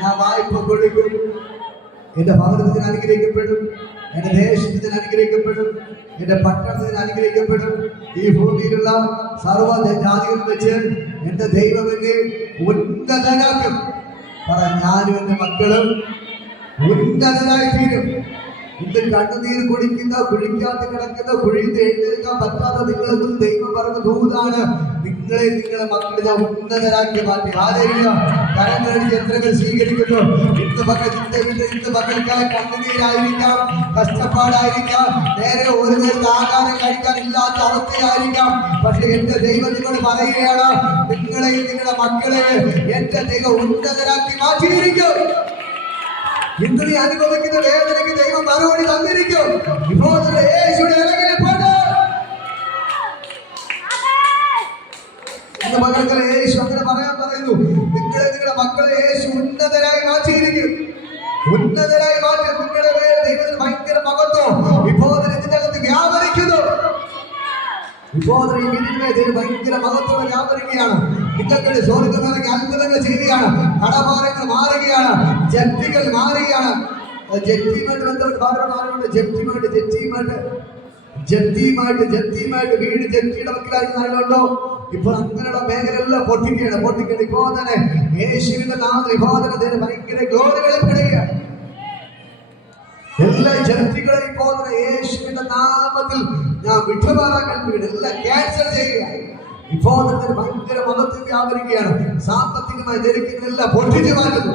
ഞാൻ വായ്പ കൊടുക്കും. എന്റെ ഭവനത്തിന് അനുഗ്രഹിക്കപ്പെടും, എന്റെ ദേശത്തിന് അനുഗ്രഹിക്കപ്പെടും, എന്റെ പട്ടണത്തിന് അനുഗ്രഹിക്കപ്പെടും. ഈ ഭൂമിയിലുള്ള സർവ്വ ജാതികൾ വെച്ച് എന്റെ ദൈവമല്ലേ ഉന്നതനാക്കും. പറ, ഞാനും എന്റെ മക്കളും ഉന്നതനായി തീരും. ഇന്ന് കണ്ണുനീർ കുഴിക്കാതെ കിടക്കുന്ന കുഴിയിൽ എഴുന്നേൽക്കാൻ പറ്റാത്ത നിങ്ങളെന്നും ദൈവം പറഞ്ഞ ദൂതാണ്. നിങ്ങളെ നിങ്ങളെ മക്കളെ ഉന്നതരാക്കി മാറ്റി. ആരെയില്ല കരങ്ങളടിച്ച് എത്രകൾ സ്വീകരിക്കുന്നു. ഇന്ന് പകൽ ഇന്ന് പകൽക്കായി കണ്ണുനീരായിരിക്കാം, കഷ്ടപ്പാടായിരിക്കാം, നേരെ ഒരു നേരത്തെ ആഹാരം കഴിക്കാൻ ഇല്ലാത്ത അവസ്ഥയായിരിക്കാം. പക്ഷെ എന്റെ ദൈവം നിങ്ങളോട് പറയുകയാണ്, നിങ്ങളെയും നിങ്ങളുടെ മക്കളെ എന്റെ ദൈവം ഉന്നതരാക്കി മാറ്റിയിരിക്കും. ഇന്ന് നീ അനുഭവിക്കുന്ന വേദനയ്ക്ക് ദൈവം മറുപടി തന്നിരിക്കും. ഇപ്പോൾ യേശുവിന്റെ ഇറങ്ങിൽപ്പെട്ട് ഇന്ന് മകൾക്കളെ യേശു അങ്ങനെ പറയാൻ പറയുന്നു. നിങ്ങളെ നിങ്ങളുടെ മക്കളെ യേശു ഉന്നതരായി മാറ്റിയിരിക്കും. ഉന്നതരായി മാറ്റി നിങ്ങളുടെ പേര് ദൈവത്തിന് ഭയങ്കര മഹത്വം ഇപ്പോൾ ഇതിനകത്ത് വ്യാപരിക്കുന്നു. ഇപ്പോൾ ഈ വീടിന്മേൽ ഭയങ്കര മഹത്വം വ്യാപരിക്കുകയാണ്. നിങ്ങൾക്ക് സ്വർഗ്ഗം ഇറങ്ങി അത്ഭുതങ്ങൾ ചെയ്യുകയാണ്. കടഭാരങ്ങൾ മാറുകയാണ്, ജപ്തികൾ മാറുകയാണ്. ജപ്തിയുമായിട്ട് ബന്ധപ്പെട്ട് മാറുന്നുണ്ട്. ജപ്തിയുമായിട്ട് വീട് ജപ്തിയുടെ മക്കളായിട്ടുണ്ടോ? ഇപ്പോൾ അങ്ങനെയുള്ള മേഖലകളിൽ പൊട്ടിക്കുകയാണ്. ഇപ്പോൾ തന്നെ യേശുവിന്റെ നാമത്തിൽ ഇപ്പോൾ തന്നെ ഭയങ്കര ഗ്ലോറി വെളിപ്പെടുകയാണ്. എല്ലാ ജപ്തികളെ ഇപ്പോൾ തന്നെ യേശുവിന്റെ നാമത്തിൽ ഞാൻ വിട്ടുമാറാൻ കൽപ്പിക്കുന്നു. എല്ലാം ക്യാൻസൽ ചെയ്യുക. ഇപ്പോൾ തന്നെ ഭയങ്കര മഹത്വം വ്യാപരിക്കുകയാണ്. സാമ്പത്തികമായി ജനിക്കുന്നതെല്ലാം പൊട്ടിച്ചു മാറ്റുന്നു.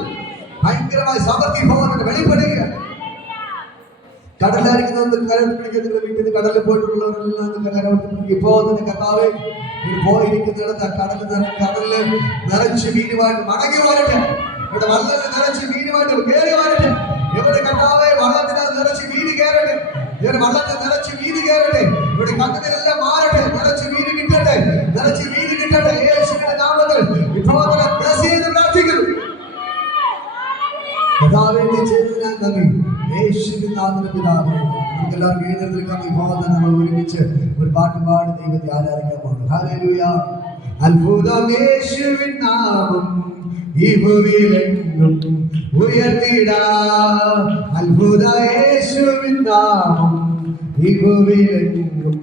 ഭയങ്കരമായ സമൃദ്ധി ഇപ്പോൾ തന്നെ വെളിപ്പെടുകയാണ്. കടലായിരിക്കുന്ന കരപിടിക്കുന്ന വീട്ടിൽ നിന്ന് കടലിൽ പോയിട്ടുള്ളവരെല്ലാം ഇപ്പോൾ തന്നെ കർത്താവേ പോയിരിക്കുന്നിടത്ത് കടലില് നിറച്ച് മീനുമായിട്ട് മടങ്ങി വരട്ടെ. ഇവിടെ വള്ളത്തിൽ നിറച്ച് മീനുമായിട്ട് കയറി വരട്ടെ. ഇവിടെ കർത്താവേ വള്ളത്തിനകത്ത് നിറച്ച് മീന് കയറട്ടെ. ഇവിടെ വള്ളത്തിൽ നിറച്ച് മീന് കയറട്ടെ. ഇവിടെ കണ്ണുകളെല്ലാം മാറട്ടെ. നിറച്ച് മീന് കിട്ടട്ടെ. യേശുവിന്റെ നാമത്തിൽ ഇപ്പോൾ തന്നെ ബ്രസീലിൽ പ്രാർത്ഥിക്കുന്നു. കർത്താവേ നീ ചെയ്തതിനാൽ നന്ദി. യേശുവിന്റെ നാമത്തിൽ പിതാവേ, നമുക്കെല്ലാം എഴുന്നേൽക്കാം. ഇപ്പോൾ തന്നെ നമ്മൾ ഒരുമിച്ച് ഒരു പാട്ട് പാടി ദൈവത്തെ ആരാധിക്കാൻ പോകുന്നു. ഹല്ലേലൂയ. അത്ഭുതം യേശുവിൻ നാമം ഈ ഭൂമിയിലെങ്ങും ഉയർത്തിടാം. അത്ഭുത യേശുവിൻ നാമം ഈ ഭൂമിയിലെങ്ങും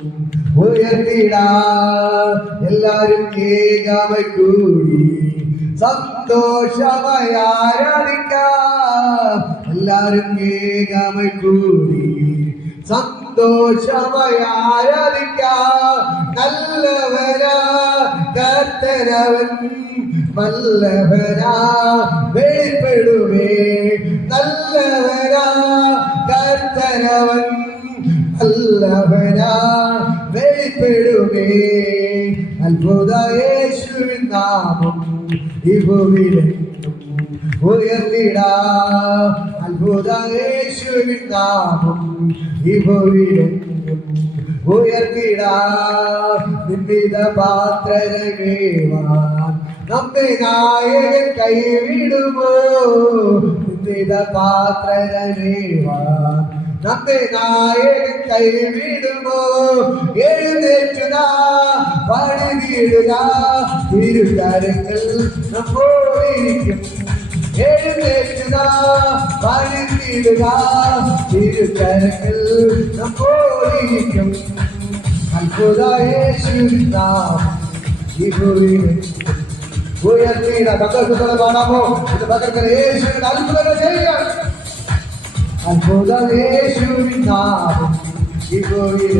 ഉയർത്തിടാം. എല്ലാരും ഏകമായി കൂടി സന്തോഷമായി ആരാധിക്കാം. എല്ലാരും ഏകമായി കൂടി സന്തോഷമായി ആരാധിക്കാം. നല്ലവരാ കർത്തനവൻ വല്ലഭരാ വെളിപ്പെടുവേ. നല്ലവരാ കർത്തനവൻ വല്ലഭരാ വെളിപ്പെടുവേ. അത്ഭുത യേശുവിൻ നാമം ഈ ഭൂമിയിലെങ്ങും ഉയർത്തിടാം. അത്ഭുത യേശുവിൻ നാമം ഈ ഭൂമിയിലെങ്ങും ഉയർത്തിടാം. നിന്ദിത പാത്രരേവാൻ നമ്മെ നായകൻ കൈവിടുമോ? നിന്ദിത പാത്രരേവാൻ നമ്മെ നായകൻ കൈവിടുമോ? എഴുന്നേറ്റുക പണിതിടുക, തിരുകരങ്ങൾ നമ്മോടിരിക്കും. എഴുന്നേറ്റുക പണിതിടുക, തിരുകരങ്ങൾ നമ്മോടിരിക്കും. അത്ഭുത യേശുവിൻ നാമം ഈ ഭൂമിയിൽ ഉയർത്തിയിട. സന്തോഷത്തോടെ പാടാമോ? ഇത് പകർക്കൽ യേശുവിന്റെ അത്ഭുതങ്ങൾ ചെയ്യുക. അത്ഭുതം യേശുവിൻ നാമം ഈ ഭൂമിയിൽ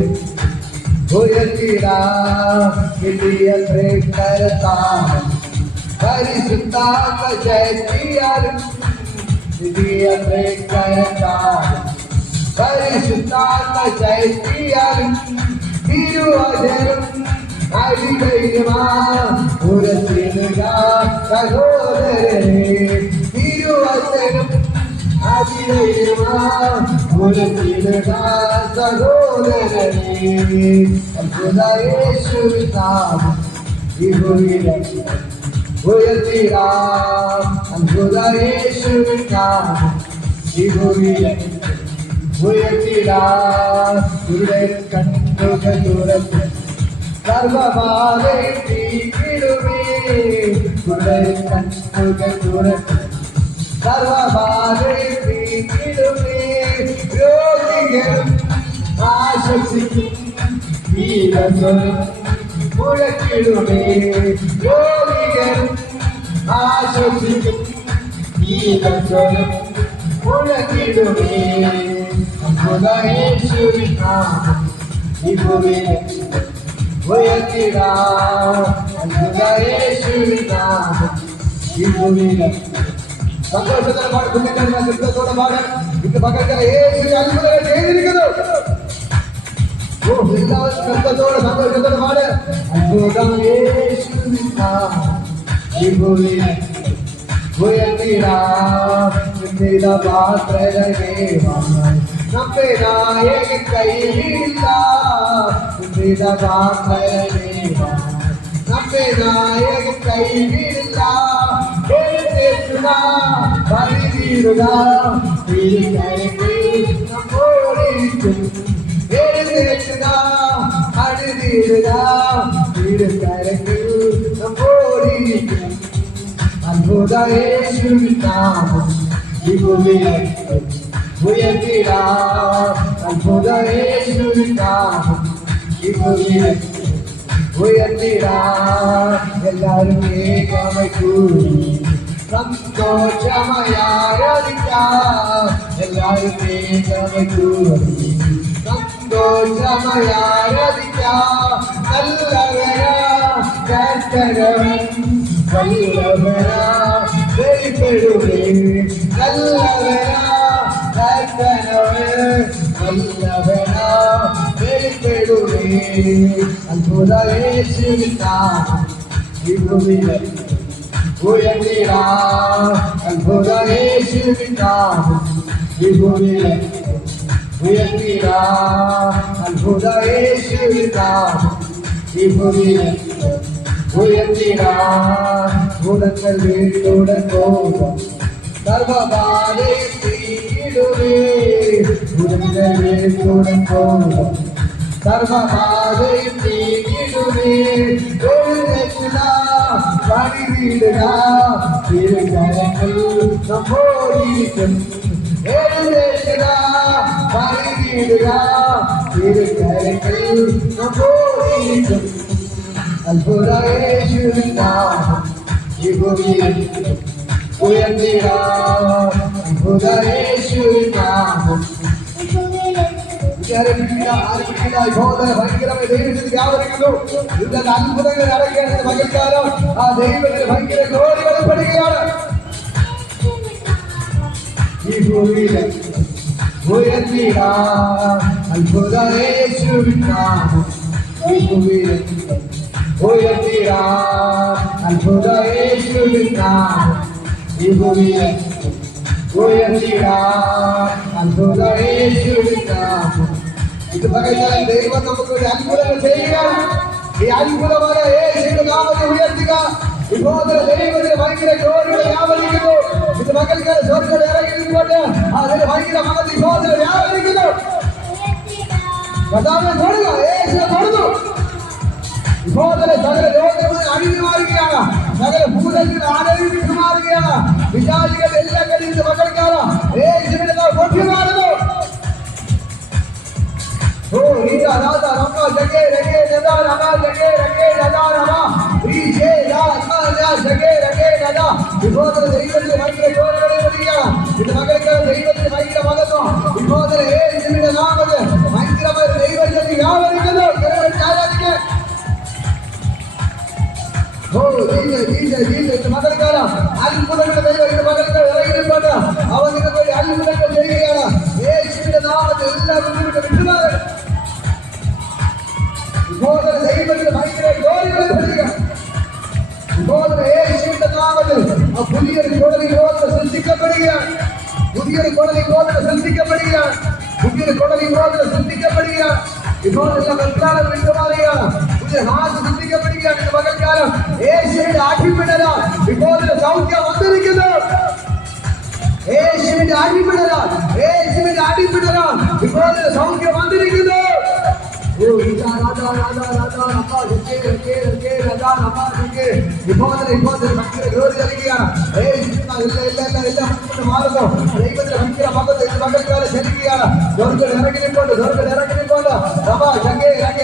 ഉയർത്തിടാം. കിട്ടിയത്രേ കരത്താലും പരിശുദ്ധാത്മ ശക്തിയാലും. കിട്ടിയത്രേ കരത്താലും പരിശുദ്ധാത്മ ശക്തിയാലും. തിരുവചനം അരികയുമാ ഉരത്തിടുക സഹോദരനെ. തിരുവചനം അരികയുമാ ഉരത്തിടുക സഹോദരനെ. അത്ഭുത യേശുവിൻ നാമം ഈ ഭൂമിയിലെങ്ങും ഉയർത്തിടാം അത്ഭുത യേശുവിൻ നാമം ഈ ഭൂമിയിൽ ഉയർത്തിടാം കണ്ണുകൾ തുറക്കും സർവമാകെ തീക്കിടുമേ കണ്ണുകൾ തുറക്കും സർവമാകെ തീക്കിടുമേ രോഗികളും ആശ്വസിക്കും വീരസ്വരം മുഴക്കിടുമേ രോഗികളും ആശ്വസിക്കും വീരസ്വരം മുഴക്കിടുമേ അത്ഭുത യേശുവിൻ നാമം ഈ ഭൂമിയിൽ ഉയർത്തിടാം അത്ഭുത യേശുവിൻ നാമം ഈ ഭൂമിയിൽ സന്തോഷത്തോടെ പാടുന്ന കൃത്യത്തോടെ പാടാൻ ഇന്ന് പകർച്ച യേശു അത്ഭുതങ്ങൾ ചെയ്തിരിക്കുന്നു. എല്ലാവരും കൃത്യത്തോടെ സന്തോഷത്തോടെ പാട് അത്ഭുതം യേശുവിൻ നാമം ഈ ഭൂമിയിൽ ഉയർത്തിടാം പാത്രരേവാൻ നമ്മെ നായകൻ കൈവിടില്ല പാത്രരേവാൻ നമ്മെ നായകൻ കൈവിടില്ല എഴുന്നേറ്റുക പരിതീരുക നമ്മോടിരിക്കും എഴുന്നേറ്റുക അഴുതീരുക തിരുക്കരങ്ങൾ നമ്മോടിരിക്കും അത്ഭുത യേശുവിൻ നാമം ഈ ഭൂമിയിൽ ഉയർത്തിടാം അത്ഭുത യേശുവിൻ നാമം ഈ ഭൂമിയിൽ ഉയർത്തിടാം എല്ലാവരും ഏകമായി കൂടി സന്തോഷമായി ആരാധിക്കാം എല്ലാവരും ഏകമായി കൂടി സന്തോഷമായി ആരാധിക്കാം നല്ലവരാ കർത്തരവൻ വല്ലവരാ വെളിപ്പെടുവേ നല്ലവരാ കർത്തരവൻ വല്ലവരാ വെളിപ്പെടുവേ അത്ഭുത യേശുവിൻ നാമം ഈ ഭൂമിയിൽ ഉയർത്തിടാം അത്ഭുത യേശുവിൻ നാമം ഈ ഭൂമിയിൽ ഉയർത്തിടാം അത്ഭുത യേശുവിൻ നാമം ഈ ഭൂമിയിൽ ഉയർത്തിടാം ഭൂതങ്ങൾ വീട്ടിലൂടെ പോകും സർവബാധയും തീയിടുവേ ഭൂതങ്ങൾ വീട്ടിലൂടെ പോകും സർവബാധയും തീയിടുവേ പണിവിടുക തിരുകരങ്ങൾ നമ്മോടിരിക്കും എഴുന്നേൽക്കുക പണിവിടുക തിരുകരങ്ങൾ നമ്മോടിരിക്കും അത്ഭുത യേശുവിൻ നാമം ഈ ഭൂമിയിൽ ഉയർത്തിടാം അത്ഭുത യേശുവിൻ നാമം ഭയങ്കരമായി ദൈവത്തിൽ വ്യാപരിക്കുന്നു ഇന്നത്തെ അത്ഭുതങ്ങൾ നടക്കേണ്ടത് മകൾക്കാരോ ആ ദൈവത്തിന് ഭയങ്കര ജോലി വെളിപ്പെടുകയാണ് ഈ ഭൂമിയിൽ ഉയർത്തിടാം അത്ഭുത യേശുവിൻ നാമം ഈ ഭൂമിയിൽ ഉയർത്തിടാം അത്ഭുത യേശുവിൻ നാമം ഈ ഭൂമിയിൽ ഉയർത്തിടാം അത്ഭുത യേശുവിൻ നാമം ഇത് പകർത്താൻ ദൈവം നമുക്കൊരു അത്ഭുതങ്ങൾ ചെയ്യുകയാണ് ഈ അത്ഭുതമായ യേശുവിന്റെ നാമത്തെ ഉയർത്തുക ഇപ്പോൾ ദൈവത്തിന് ഭയങ്കര ജോലിയുടെ വ്യാപരിക്കുന്നു ഇത് മകൾക്ക് സ്വർഗ്ഗം ഇറങ്ങിക്കൊണ്ട് അതിന് ഭയങ്കര മകത്ത് ഇപ്പോൾ വ്യാപരിക്കുന്നു കർത്താവിനെ തൊടുക യേശുവിനെ തൊടുന്നു ഇപ്പോൾ സകല രോഗങ്ങൾ അഴിഞ്ഞു മാറുകയാണ് സകല ഭൂതങ്ങൾ ആരോഗ്യം മാറുകയാണ് വിചാരികൾ എല്ലാം കഴിഞ്ഞ് മകൾക്കാണ് യേശുവിനെ പൊട്ടി മാറുന്നു Oh, Rita, Rata, Rama, Jage, Rage, Nada, Rama, Jage, Rage, Nada, Rama, Rije, Rama, Jage, Rage, Nada. Before the David, Michael, Gloria, with the Michael, David, Michael, Magato, before the age in the Nama, Michael, David, the Yama, Oh, Jesus, the Mother Gara, I'll put the Mother Gara, I was in the way, I'll put the Jaya, age in the Nama, the ദൈവത്തിന്റെ ഭയങ്കര യേശുവിന്റെ നാമത്തിൽ പുതിയൊരു കോടതി ഗോത്ര സൃഷ്ടിക്കപ്പെടുകയാണ് പുതിയൊരു കോടതി ഗോത്ര സൃഷ്ടിക്കപ്പെടുകയാണ് പുതിയൊരു കോടതി ഗോത്ര സൃഷ്ടിക്കപ്പെടുകയാണ് ഇപ്പോൾ എല്ലാം വിട്ടുമാറുകയാണ് പുതിയ ഹാസ് സൃഷ്ടിക്കപ്പെടുകയാണ് പകൽക്കാലം യേശുവിന്റെ അടിപ്പിടലാണ് യേശുവിന്റെ അടിപ്പിടരാൻ, യേശുവിന്റെ അടിപ്പിടരാൻ ഇപ്പോൾ സൗഖ്യം വന്നിരിക്കുന്നു.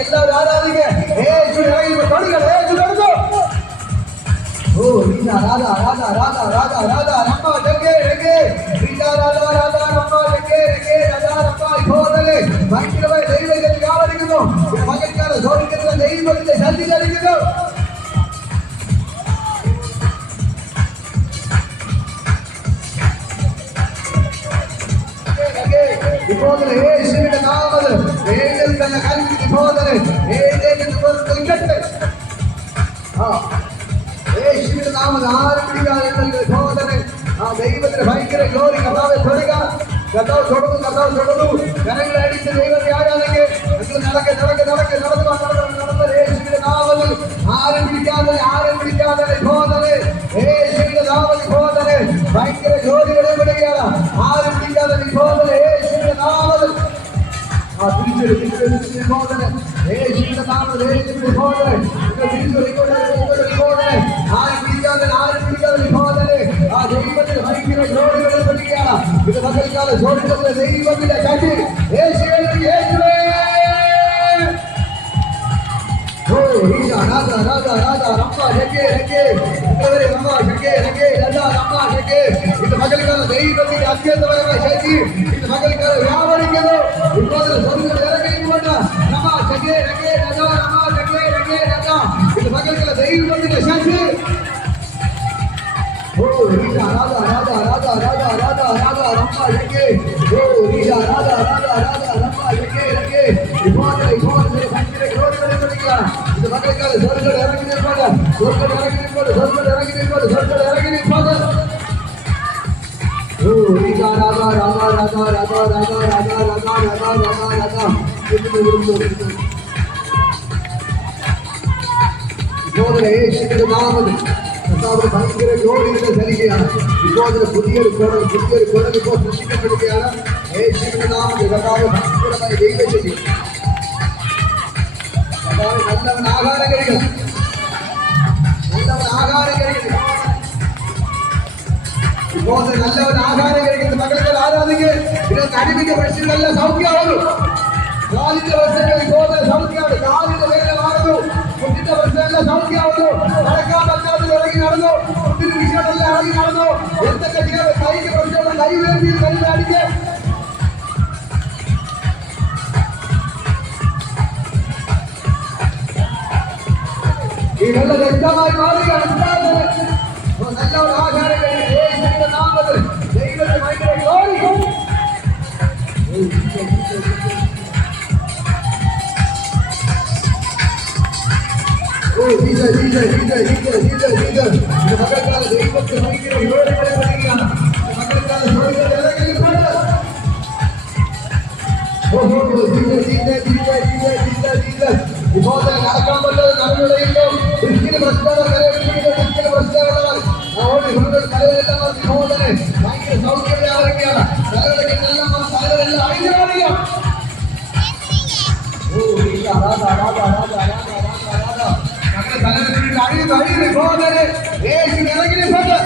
എല്ലാവരും ആരാധിക്കുക. Oh, Rita, Radha, Radha, Radha, Radha, Radha, Rama, Jagge, Jagge, Rita, Radha, Radha, Rama, Jagge, Jagge, Radha, Rama, Ipodale, ഭയങ്കരമായ ദൈവത്തിൽ ആരാധിക്കുന്നു. മകൻകാരെ സ്വർഗ്ഗത്തിലെ ദൈവത്തിന്റെ ശക്തി ചലിക്കുന്നു. ഇപ്പോഴത്തെ യേശുവിന്റെ നാമത്തിൽ എഴുന്നേൽക്കുന്ന കൽപ്പി ഇപ്പോഴത്തെ എഴുന്നേൽക്കട്ടെ. യേശുവിന്റെ നാമത്തിൽ ആരും പിടിക്കാതെ സഹോദരൻ ആ ദൈവത്തിന് ഭയങ്കര ഗ്ലോറി. കർത്താവെ തൊടുക, കർത്താവ് തൊടുന്നു, കർത്താവ് തൊടുന്നു. ജനങ്ങളെ അടിച്ച് ദൈവത്തെ ആരാധിക്ക്. നടന്ന് യേശുവിന്റെ നാമത്തിൽ ആരും പിടിക്കാതെ സഹോദരൻ യേശുവിന്റെ നാമത്തിൽ സഹോദരൻ ഭയങ്കര ഗ്ലോറികളെ വിടുകയാണ്. ആരും പിടിക്കാതെ സഹോദരൻ യേശുവിന്റെ നാമത്തിൽ സഹോദരൻ യേശുവിന്റെ നാമത്തിൽ യേശുവിന്റെ സഹോദരൻ ആരും പിടിക്കാതെ സഹോദരൻ ആ ദൈവത്തിന് ഭയങ്കര ഗ്ലോറികളെ വിടുകയാണ്. ഇത് മകൾക്കാലം സ്വർഗ്ഗത്തിലെ ദൈവത്തിന്റെ ശക്തി യേശുവേ. Radha, Radha, Radha, Rama, Jagge, Jagge, Rama, Jagge, Jagge, Radha, Rama, Jagge. ഇത് മകൾക്കാലം ദൈവത്തിന്റെ അത്യന്തപരമായ ശക്തി. ഇത് മകൾക്കാലം വ്യാപരിക്കുന്നു. ഇപ്പോൾ സ്വർഗ്ഗത്തിൽ ഇറങ്ങിക്കൊണ്ട് Rama, Jagge, Jagge, Radha, Rama, Jagge, Jagge, Radha. ഇത് മകൾക്കാലം ദൈവത്തിന്റെ ശക്തി. Oh, Rita, Radha, Radha, Radha, Radha, Radha, Radha, Rama, Jagge. Oh, Rita, Radha, Radha, Radha, Rama, Jagge, Jagge. ഇപ്പോൾ ഭയങ്കര ഗ്ലോറികളെ വിളിക്കുകയാണ്. ഇത് മകൾക്കാലം സ്വർഗ്ഗത്തിൽ ഇറങ്ങി നിൽപ്പത്. Oh, Rita, Radha, Radha, Radha, Radha, Radha, Radha, Radha, Radha, Radha, Radha. ഇപ്പോൾ യേശുവിന്റെ നാമത്തിൽ കർത്താവിന്റെ ഭയങ്കര ഗ്ലോറികളെ ചലിക്കുകയാണ്. ഇപ്പോൾ പുതിയൊരു കുടൽ ഇപ്പോൾ സൃഷ്ടിക്കപ്പെടുകയാണ്. യേശുവിന്റെ നാമത്തിൽ കർത്താവ് ഭയങ്കരമായ ദൈവശക്തി. കർത്താവ് നല്ലവൻ ആഹാരം കഴിക്കണം. ഇപ്പോൾ നല്ലവൻ ആഹാരം കഴിക്കുന്നത് മകൾക്ക് ആരാധിക്കുക. ഇതിനകത്ത് അടിമിക്ക പ്രശ്നങ്ങളെല്ലാം സൗഖ്യമാകുന്നു. കാലിന്റെ പ്രശ്നങ്ങൾ ഇപ്പോൾ സൗഖ്യമാണ്. കാലിന്റെ വേദന മാറുന്നു. കുട്ടിന്റെ പ്രശ്നമെല്ലാം സൗഖ്യമാകുന്നു. നടക്കാൻ പറ്റാതെ ഇറങ്ങി നടന്നു. കുട്ടിന്റെ വിഷയമെല്ലാം ഇറങ്ങി നടന്നു. എന്തൊക്കെ ചെയ്യാതെ കൈക്ക് പ്രശ്നമുള്ള കൈ വേണ്ടി കൈ അടിക്കുക. ഈ വെള്ളം വ്യക്തമായി മാറുകയാണ്. നല്ലവർ ആചാരം യേശുവിന്റെ നാമത്തിൽ ദൈവത്തെ ഭയങ്കര ഗ്ലോറി. മകൾക്കാല ദൈവത്തെ ഭയങ്കര ഗ്ലോറികളെ വിളിക്കുകയാണ്. മകൾക്കാല ഇപ്പോൾ നടക്കാൻ പറ്റാതെ നടന്നുള്ളതില്ലോ ഒരിക്കലും പ്രശ്നമുള്ള കലയെല്ലാം സഹോദരനെ ഭയങ്കര സൗഖ്യമേ ആരൊക്കെയാണ്. കലകളെല്ലാം അഴിഞ്ഞാറിയാം. സഹോദരനെ യേശു ഇറങ്ങിയിട്ടുണ്ട്.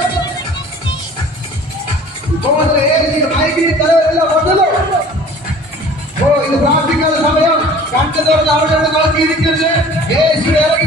ഇപ്പോൾ യേശു ഭയങ്കര കലകളെല്ലാം വന്നല്ലോ. ഓ ഇത് പ്രാർത്ഥിക്കാനുള്ള സമയം. കണ്ടു തുറന്ന് അവിടെ നോക്കിയിരിക്കരുത്. യേശു ഇറങ്ങി